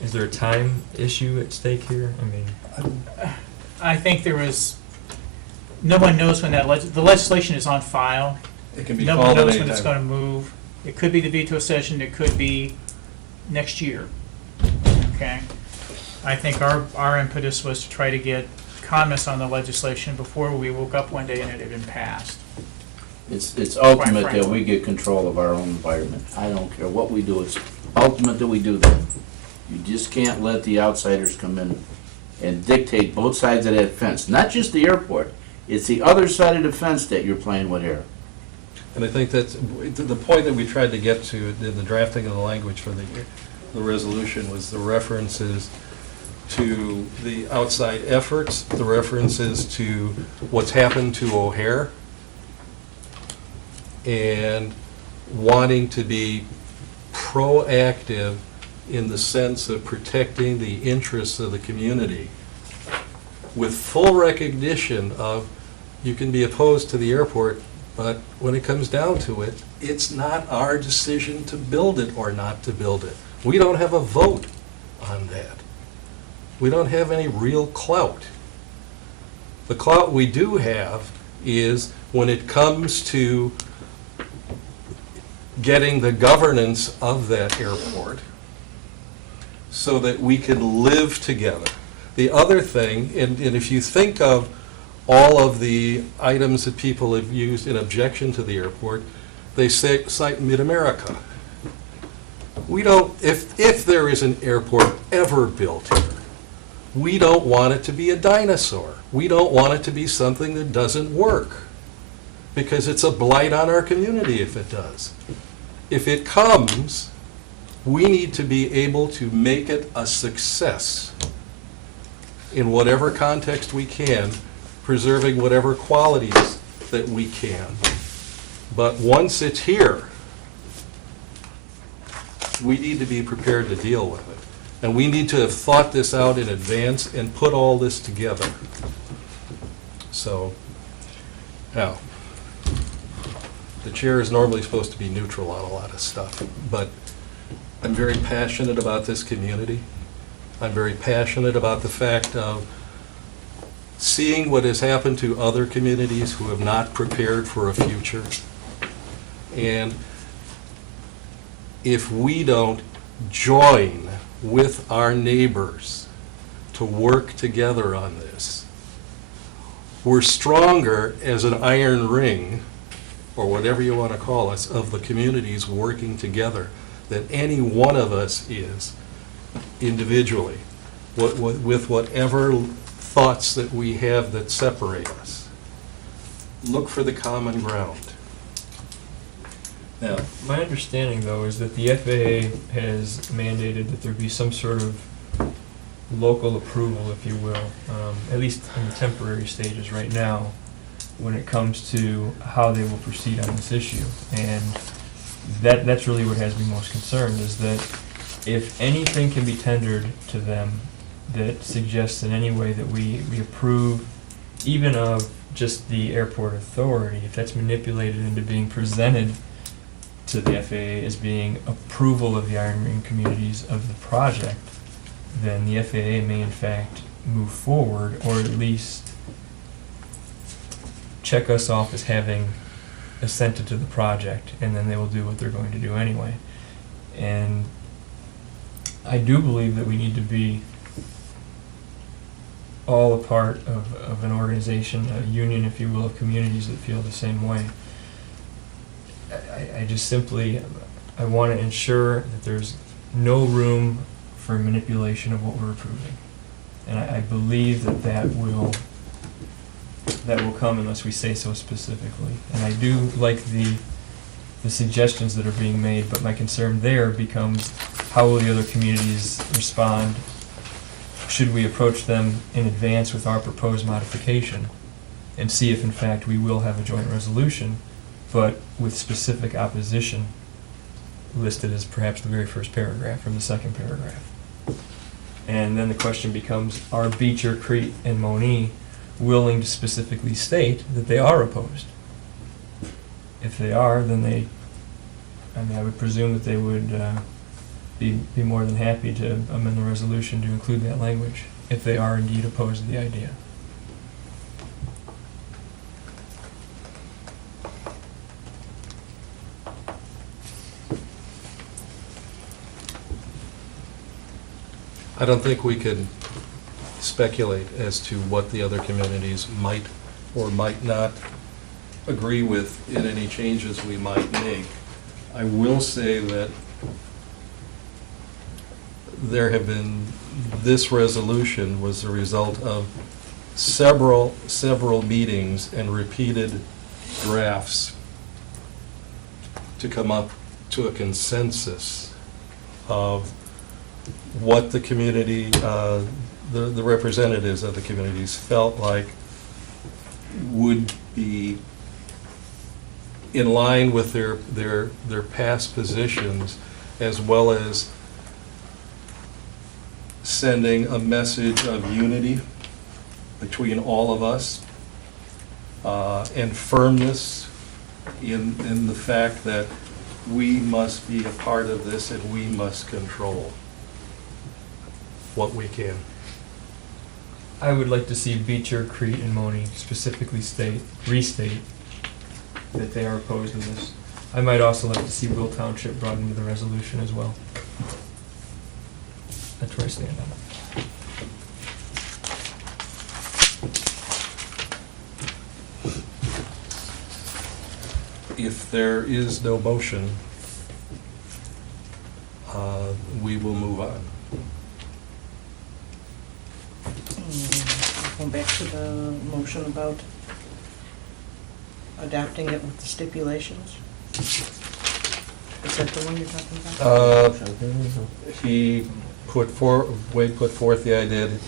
Is there a time issue at stake here? I mean, I think there was, no one knows when that, the legislation is on file. It can be No one called at knows any when it's going to time. move. It could be the veto session, it could be next year. Okay? I think our impetus was to try to get comments on the legislation before we woke up one day and it had been passed. It's ultimate that frankly. we get control of our own environment. I don't care what we do, it's ultimate that we do that. You just can't let the outsiders come in and dictate both sides of that fence. Not just the airport, it's the other side of the fence that you're playing with here. And I think that's, the point that we tried to get to in the drafting of the language for the resolution was the references to the outside efforts, the references to what's happened to O'Hare, and wanting to be proactive in the sense of protecting the interests of the community with full recognition of you can be opposed to the airport, but when it comes down to it, it's not our decision to build it or not to build it. We don't have a vote on that. We don't have any real clout. The clout we do have is when it comes to getting the governance of that airport so that we can live together. The other thing, and if you think of all of the items that people have used in objection to the airport, they cite Mid-America. We don't, if there is an airport ever built here, we don't want it to be a dinosaur. We don't want it to be something that doesn't work, because it's a blight on our community if it does. If it comes, we need to be able to make it a success in whatever context we can, preserving whatever qualities that we can. But once it's here, we need to be prepared to deal with it. And we need to have thought this out in advance and put all this together. So, now, the chair is normally supposed to be neutral on a lot of stuff, but I'm very passionate about this community. I'm very passionate about the fact of seeing what has happened to other communities who have not prepared for a future. And if we don't join with our neighbors to work together on this, we're stronger as an iron ring, or whatever you want to call us, of the communities working together than any one of us is individually, with whatever thoughts that we have that separate us. Look for the common ground. Now, my understanding, though, is that the FAA has mandated that there be some sort of local approval, if you will, at least in the temporary stages right now, when it comes to how they will proceed on this issue. And that's really what has me most concerned, is that if anything can be tendered to them that suggests in any way that we approve even of just the airport authority, if that's manipulated into being presented to the FAA as being approval of the Iron Ring communities of the project, then the FAA may in fact move forward, or at least check us off as having assented to the project, and then they will do what they're going to do anyway. And I do believe that we need to be all a part of an organization, a union, if you will, of communities that feel the same way. I just simply, I want to ensure that there's no room for manipulation of what we're approving. And I believe that will come unless we say so specifically. And I do like the suggestions that are being made, but my concern there becomes, how will the other communities respond? Should we approach them in advance with our proposed modification and see if in fact we will have a joint resolution, but with specific opposition listed as perhaps the very first paragraph or the second paragraph? And then the question becomes, are Beecher, Crete, and Moni willing to specifically state that they are opposed? If they are, then I would presume that they would be more than happy to amend the resolution to include that language, if they are indeed opposed to the idea. I don't think we can speculate as to what the other communities might or might not agree with in any changes we might make. I will say that this resolution was the result of several meetings and repeated drafts to come up to a consensus of what the community, the representatives of the communities felt like would be in line with their past positions, as well as sending a message of unity between all of us, and firmness in the fact that we must be a part of this and we must control what we can. I would like to see Beecher, Crete, and Moni specifically restate that they are opposed to this. I might also like to see Will Township brought into the resolution as well. That's where I stand on it. If there is no motion, we will move on. Going back to the motion about adapting it with the stipulations. Is that the one you're talking about? Wade put forth the idea that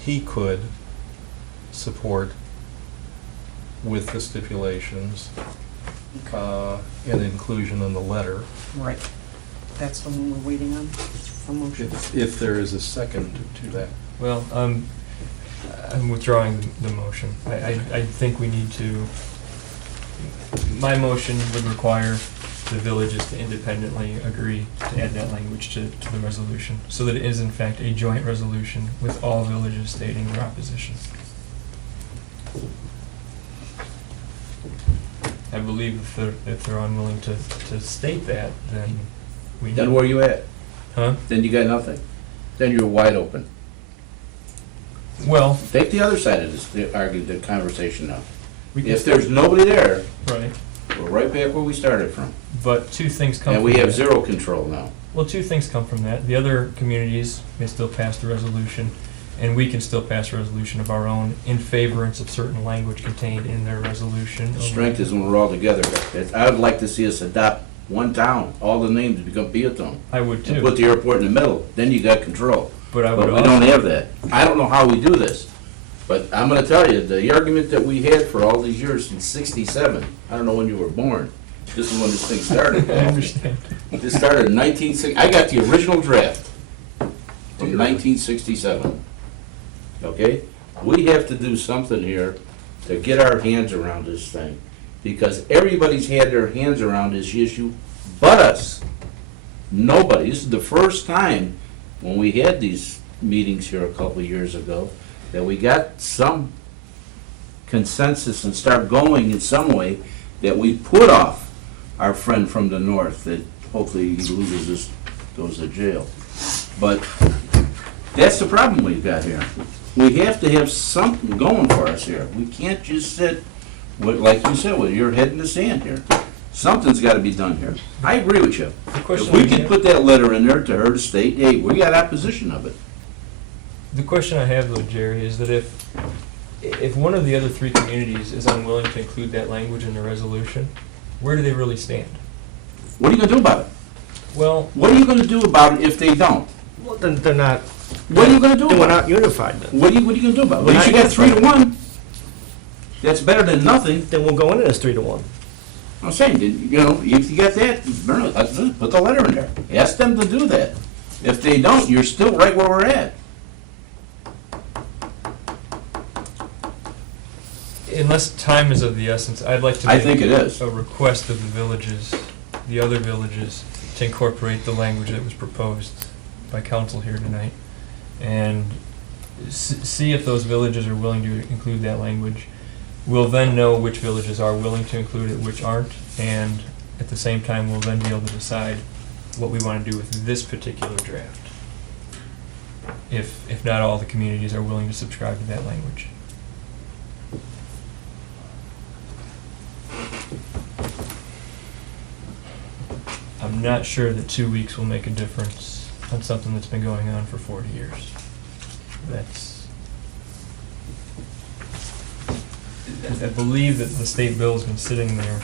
he could support with the stipulations, and inclusion in the letter. Right. That's the one we're waiting on, a motion. If there is a second to that. Well, I'm withdrawing the motion. I think we need to, my motion would require the villages to independently agree to add that language to the resolution, so that it is in fact a joint resolution with all villages stating their opposition. I believe if they're unwilling to state that, then we. Then where you at? Huh? Then you got nothing. Then you're wide open. Well, Take the other side of this, the conversation now. we can. If there's nobody there, Right, we're right back where we started from. but two things come And from we have that. zero control now. Well, two things come from that. The other communities may still pass the resolution, and we can still pass a resolution of our own in favorance of certain language contained in their resolution. The strength is when we're all together. I would like to see us adopt one town, all the names become Peotone. I would And too, put the airport in the middle, then you got control. but I would But we don't also, have that. I don't know how we do this, but I'm gonna tell you, the argument that we had for all these years since '67, I don't know when you were born, this is when this thing started. I understand. This started in 1960, I got the original draft from 1967. Okay? We have to do something here to get our hands around this thing, because everybody's had their hands around this issue but us. Nobody. This is the first time when we had these meetings here a couple of years ago that we got some consensus and start going in some way that we put off our friend from the north that hopefully he loses this, goes to jail. But that's the problem we've got here. We have to have something going for us here. We can't just sit, like you said, with your head in the sand here. Something's gotta be done here. I agree with you. The question If we we can have- put that letter in there to her to state, hey, we got opposition of it. The question I have though, Jerry, is that if one of the other three communities is unwilling to include that language in the resolution, where do they really stand? What are you gonna do about it? Well, What are you gonna do about it if they don't? Well, then they're not, What are you gonna do then we're about not it? unified then. What are you gonna do about it? We're At least you not got 3-1. That's better than nothing. Then we'll go in as 3-1. I'm saying, you know, if you got that, put the letter in there. Ask them to do that. If they don't, you're still right where we're at. unless time is of the essence, I'd like to I make think it is. a request of the villages, the other villages, to incorporate the language that was proposed by council here tonight, and see if those villages are willing to include that language. We'll then know which villages are willing to include it, which aren't, and at the same time, we'll then be able to decide what we want to do with this particular draft. If not all the communities are willing to subscribe to that language. I'm not sure that 2 weeks will make a difference on something that's been going on for 40 years. I believe that the state bill's been sitting there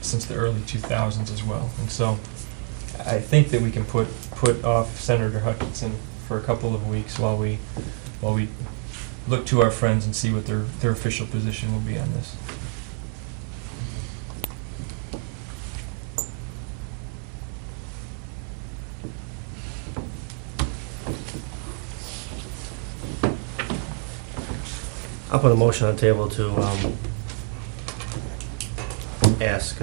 since the early 2000s as well. And so I think that we can put off Senator Hutchinson for a couple of weeks while we look to our friends and see what their official position will be on this. I'll put a motion on the table to ask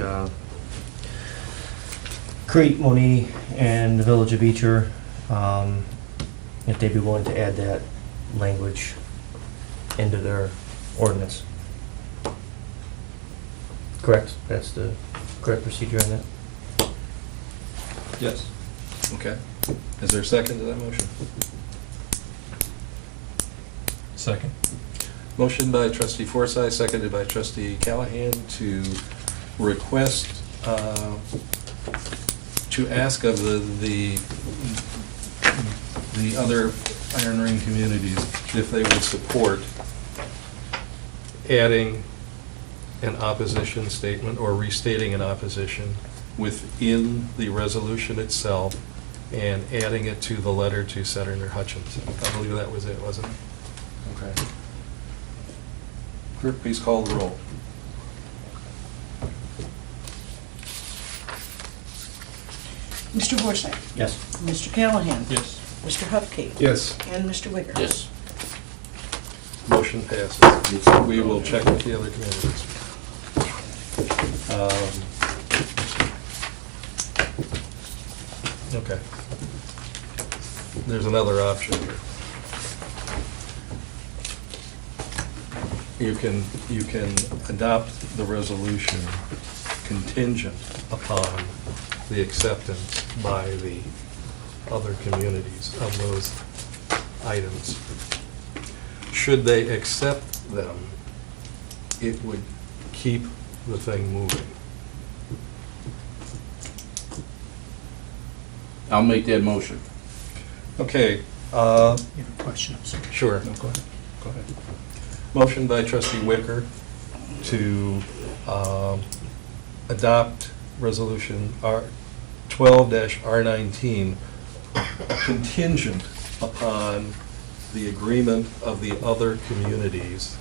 Crete, Moni, and the Village of Beecher if they'd be willing to add that language into their ordinance. Correct? That's the correct procedure on that? Yes. Okay. Is there a second to that motion? Second. Motion by trustee Forsythe, seconded by trustee Callahan to request, to ask of the other Iron Ring communities if they would support adding an opposition statement or restating an opposition within the resolution itself and adding it to the letter to Senator Hutchinson. I believe that was it, wasn't it? Okay. Clerk, please call the roll. Mr. Forsythe? Yes. Mr. Callahan? Yes. Mr. Hupkey? Yes. And Mr. Wicker? Yes. Motion passes. We will check with the other communities. Okay. There's another option here. You can adopt the resolution contingent upon the acceptance by the other communities of those items. Should they accept them, it would keep the thing moving. I'll make that motion. Okay, You have a question, I'm sorry. sure. No, go ahead. Go ahead. Motion by trustee Wicker to adopt resolution R12-R19 contingent upon the agreement of the other communities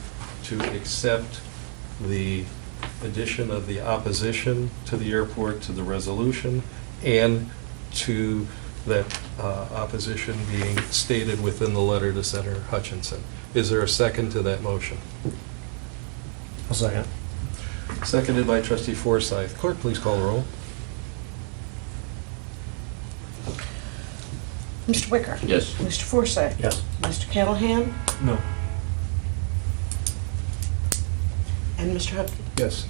to accept the addition of the opposition to the airport to the resolution and to that opposition being stated within the letter to Senator Hutchinson. Is there a second to that motion? I'll second. Seconded by trustee Forsythe. Clerk, please call the roll. Mr. Wicker? Yes. Mr. Forsythe? Yes. Mr. Callahan? No. And Mr. Hupkey? Yes.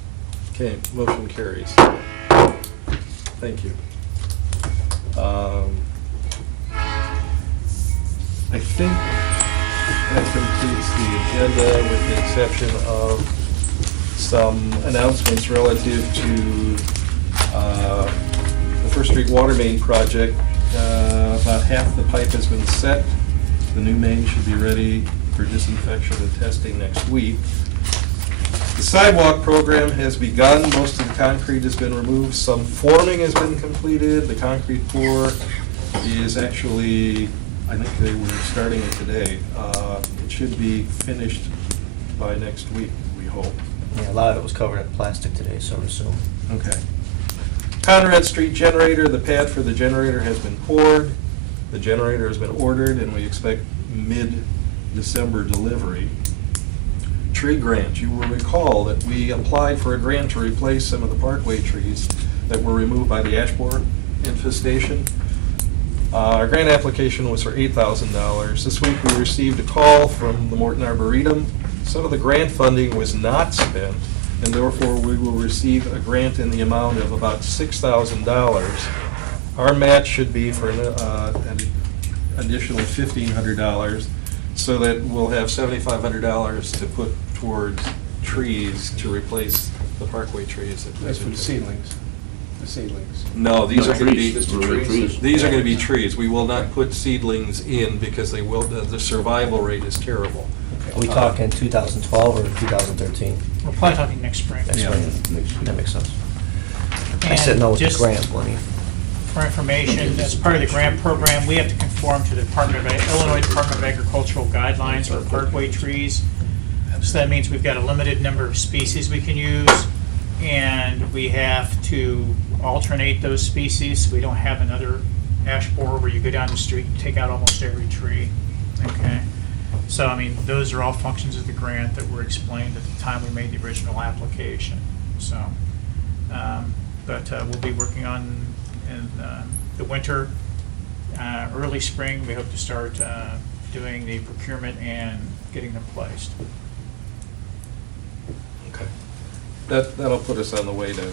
Okay, motion carries. Thank you. I think that completes the agenda with the exception of some announcements relative to the First Street Water Main project. About half the pipe has been set The new main should be ready for disinfection and testing next week. The sidewalk program has begun. Most of the concrete has been removed. Some forming has been completed. The concrete pour is actually, I think they were starting it today. It should be finished by next week, we hope. Yeah, a lot of it was covered in plastic today, so I'm assuming. Okay. Conrad Street generator, the pad for the generator has been poured. The generator has been ordered, and we expect mid-December delivery. Tree grant, you will recall that we applied for a grant to replace some of the parkway trees that were removed by the ash borer infestation. Our grant application was for $8,000. This week we received a call from the Morton Arboretum. Some of the grant funding was not spent, and therefore we will receive a grant in the amount of about $6,000. Our match should be for an additional $1,500, so that we'll have $7,500 to put towards trees to replace the parkway trees. That's for the seedlings. The seedlings. No, these No, are going to be, trees. Trees. these are going to be trees. We will not put seedlings in because they will, the survival rate is terrible. Are we talking 2012 or 2013? We're probably talking next spring. Next Yeah. spring? That makes sense. I And said no with the just grant money. For information, as part of the grant program, we have to conform to the Illinois Department of Agricultural guidelines for parkway trees. So that means we've got a limited number of species we can use, and we have to alternate those species. So we don't have another ash borer where you go down the street and take out almost every tree. Okay. So, I mean, those are all functions of the grant that were explained at the time we made the original application. So, but we'll be working on in the winter, early spring. We hope to start doing the procurement and getting them placed. Okay. That'll put us on the way to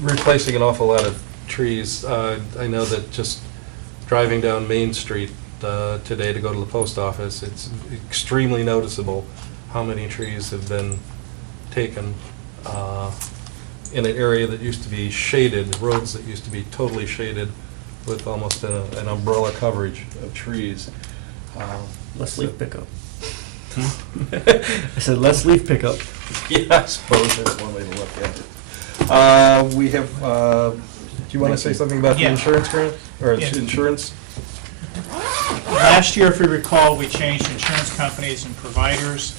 replacing an awful lot of trees. I know that just driving down Main Street today to go to the post office, it's extremely noticeable how many trees have been taken in an area that used to be shaded, roads that used to be totally shaded with almost an umbrella coverage of trees. Less leaf pickup. I said less leaf pickup. Yeah, I suppose that's one way to look at it. We have, do you want to say something about the Yeah. insurance grant, or Yeah. insurance? Last year, if we recall, we changed insurance companies and providers.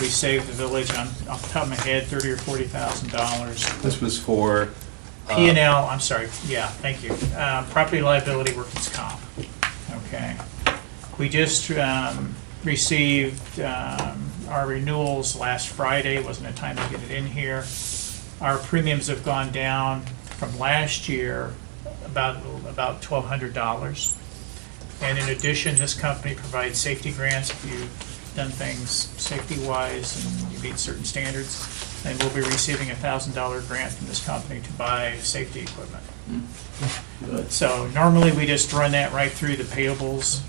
We saved the village, off the top of my head, $30,000 or $40,000. This was for. P&L, I'm sorry, yeah, thank you. Property liability, workers' comp. Okay. We just received our renewals last Friday. Wasn't a time to get it in here. Our premiums have gone down from last year about $1,200. And in addition, this company provides safety grants if you've done things safety-wise and you meet certain standards. And we'll be receiving a $1,000 grant from this company to buy safety equipment. Good. So normally we just run that right through the payables,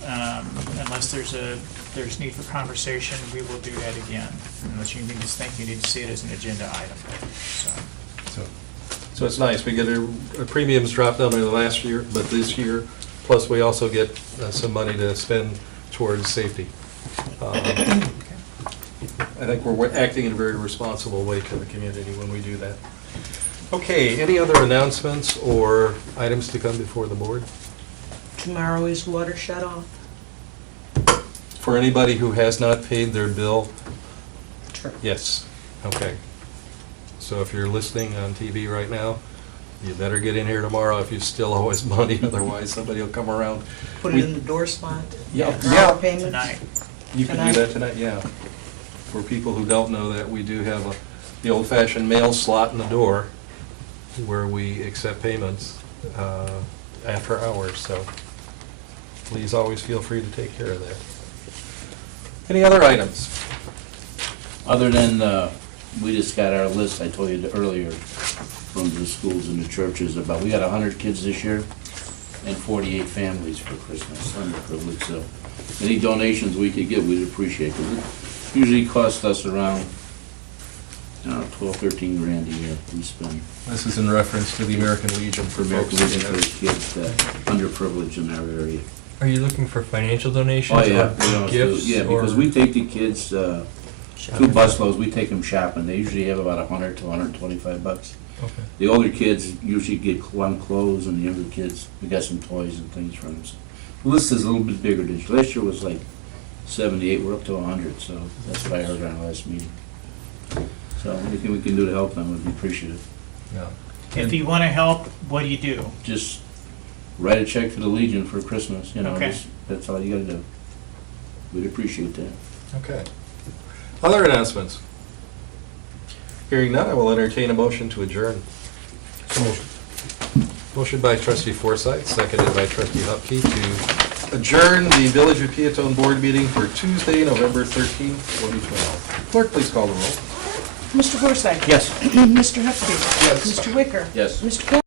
unless there's need for conversation, we will do that again. Unless you just think you need to see it as an agenda item, so. So it's nice, we get our premiums dropped down over the last year, but this year, plus we also get some money to spend towards safety. I think we're acting in a very responsible way to the community when we do that. Okay, any other announcements or items to come before the board? Tomorrow is water shut off. For anybody who has not paid their bill, True. yes, okay. So if you're listening on TV right now, you better get in here tomorrow if you still owe us money, otherwise somebody will come around. Put We- it in the door slot. Yeah. For Yeah. our payments. Tonight. You can do Tonight? that tonight, yeah. For people who don't know that, we do have the old-fashioned mail slot in the door where we accept payments after hours, so please always feel free to take care of that. Any other items? Other than, we just got our list, I told you earlier, from the schools and the churches about, we got 100 kids this year and 48 families for Christmas, underprivileged, so any donations we could get, we'd appreciate, because it usually costs us around, I don't know, 12, 13 grand a year we spend This is in reference to the American Legion for for American folks. Legion for the kids that underprivileged in our area. Are you looking for financial donations Oh, yeah, or gifts? yeah, because or- we take the kids, 2 Shopping. busloads, we take them shopping. They usually have about 100 to 125 bucks. Okay. The older kids usually get one clothes, and the younger kids, we got some toys and things for them. So the list is a little bit bigger this year. Last year was like 78, we're up to 100, so that's what I heard on our last meeting. So anything we can do to help them would be appreciative. Yeah. If you want to help, what do you do? Just write a check to the Legion for Christmas, you know, Okay. that's all you gotta do. We'd appreciate that. Okay. Other announcements? Hearing none, I will entertain a motion to adjourn. Motion by trustee Forsythe, seconded by trustee Hupkey to adjourn the Village of Peotone Board meeting for Tuesday, November 13th, 2012. Clerk, please call the roll. Mr. Forsythe? Yes. Mr. Hupkey? Yes. Mr. Wicker? Yes. Mr. Cole?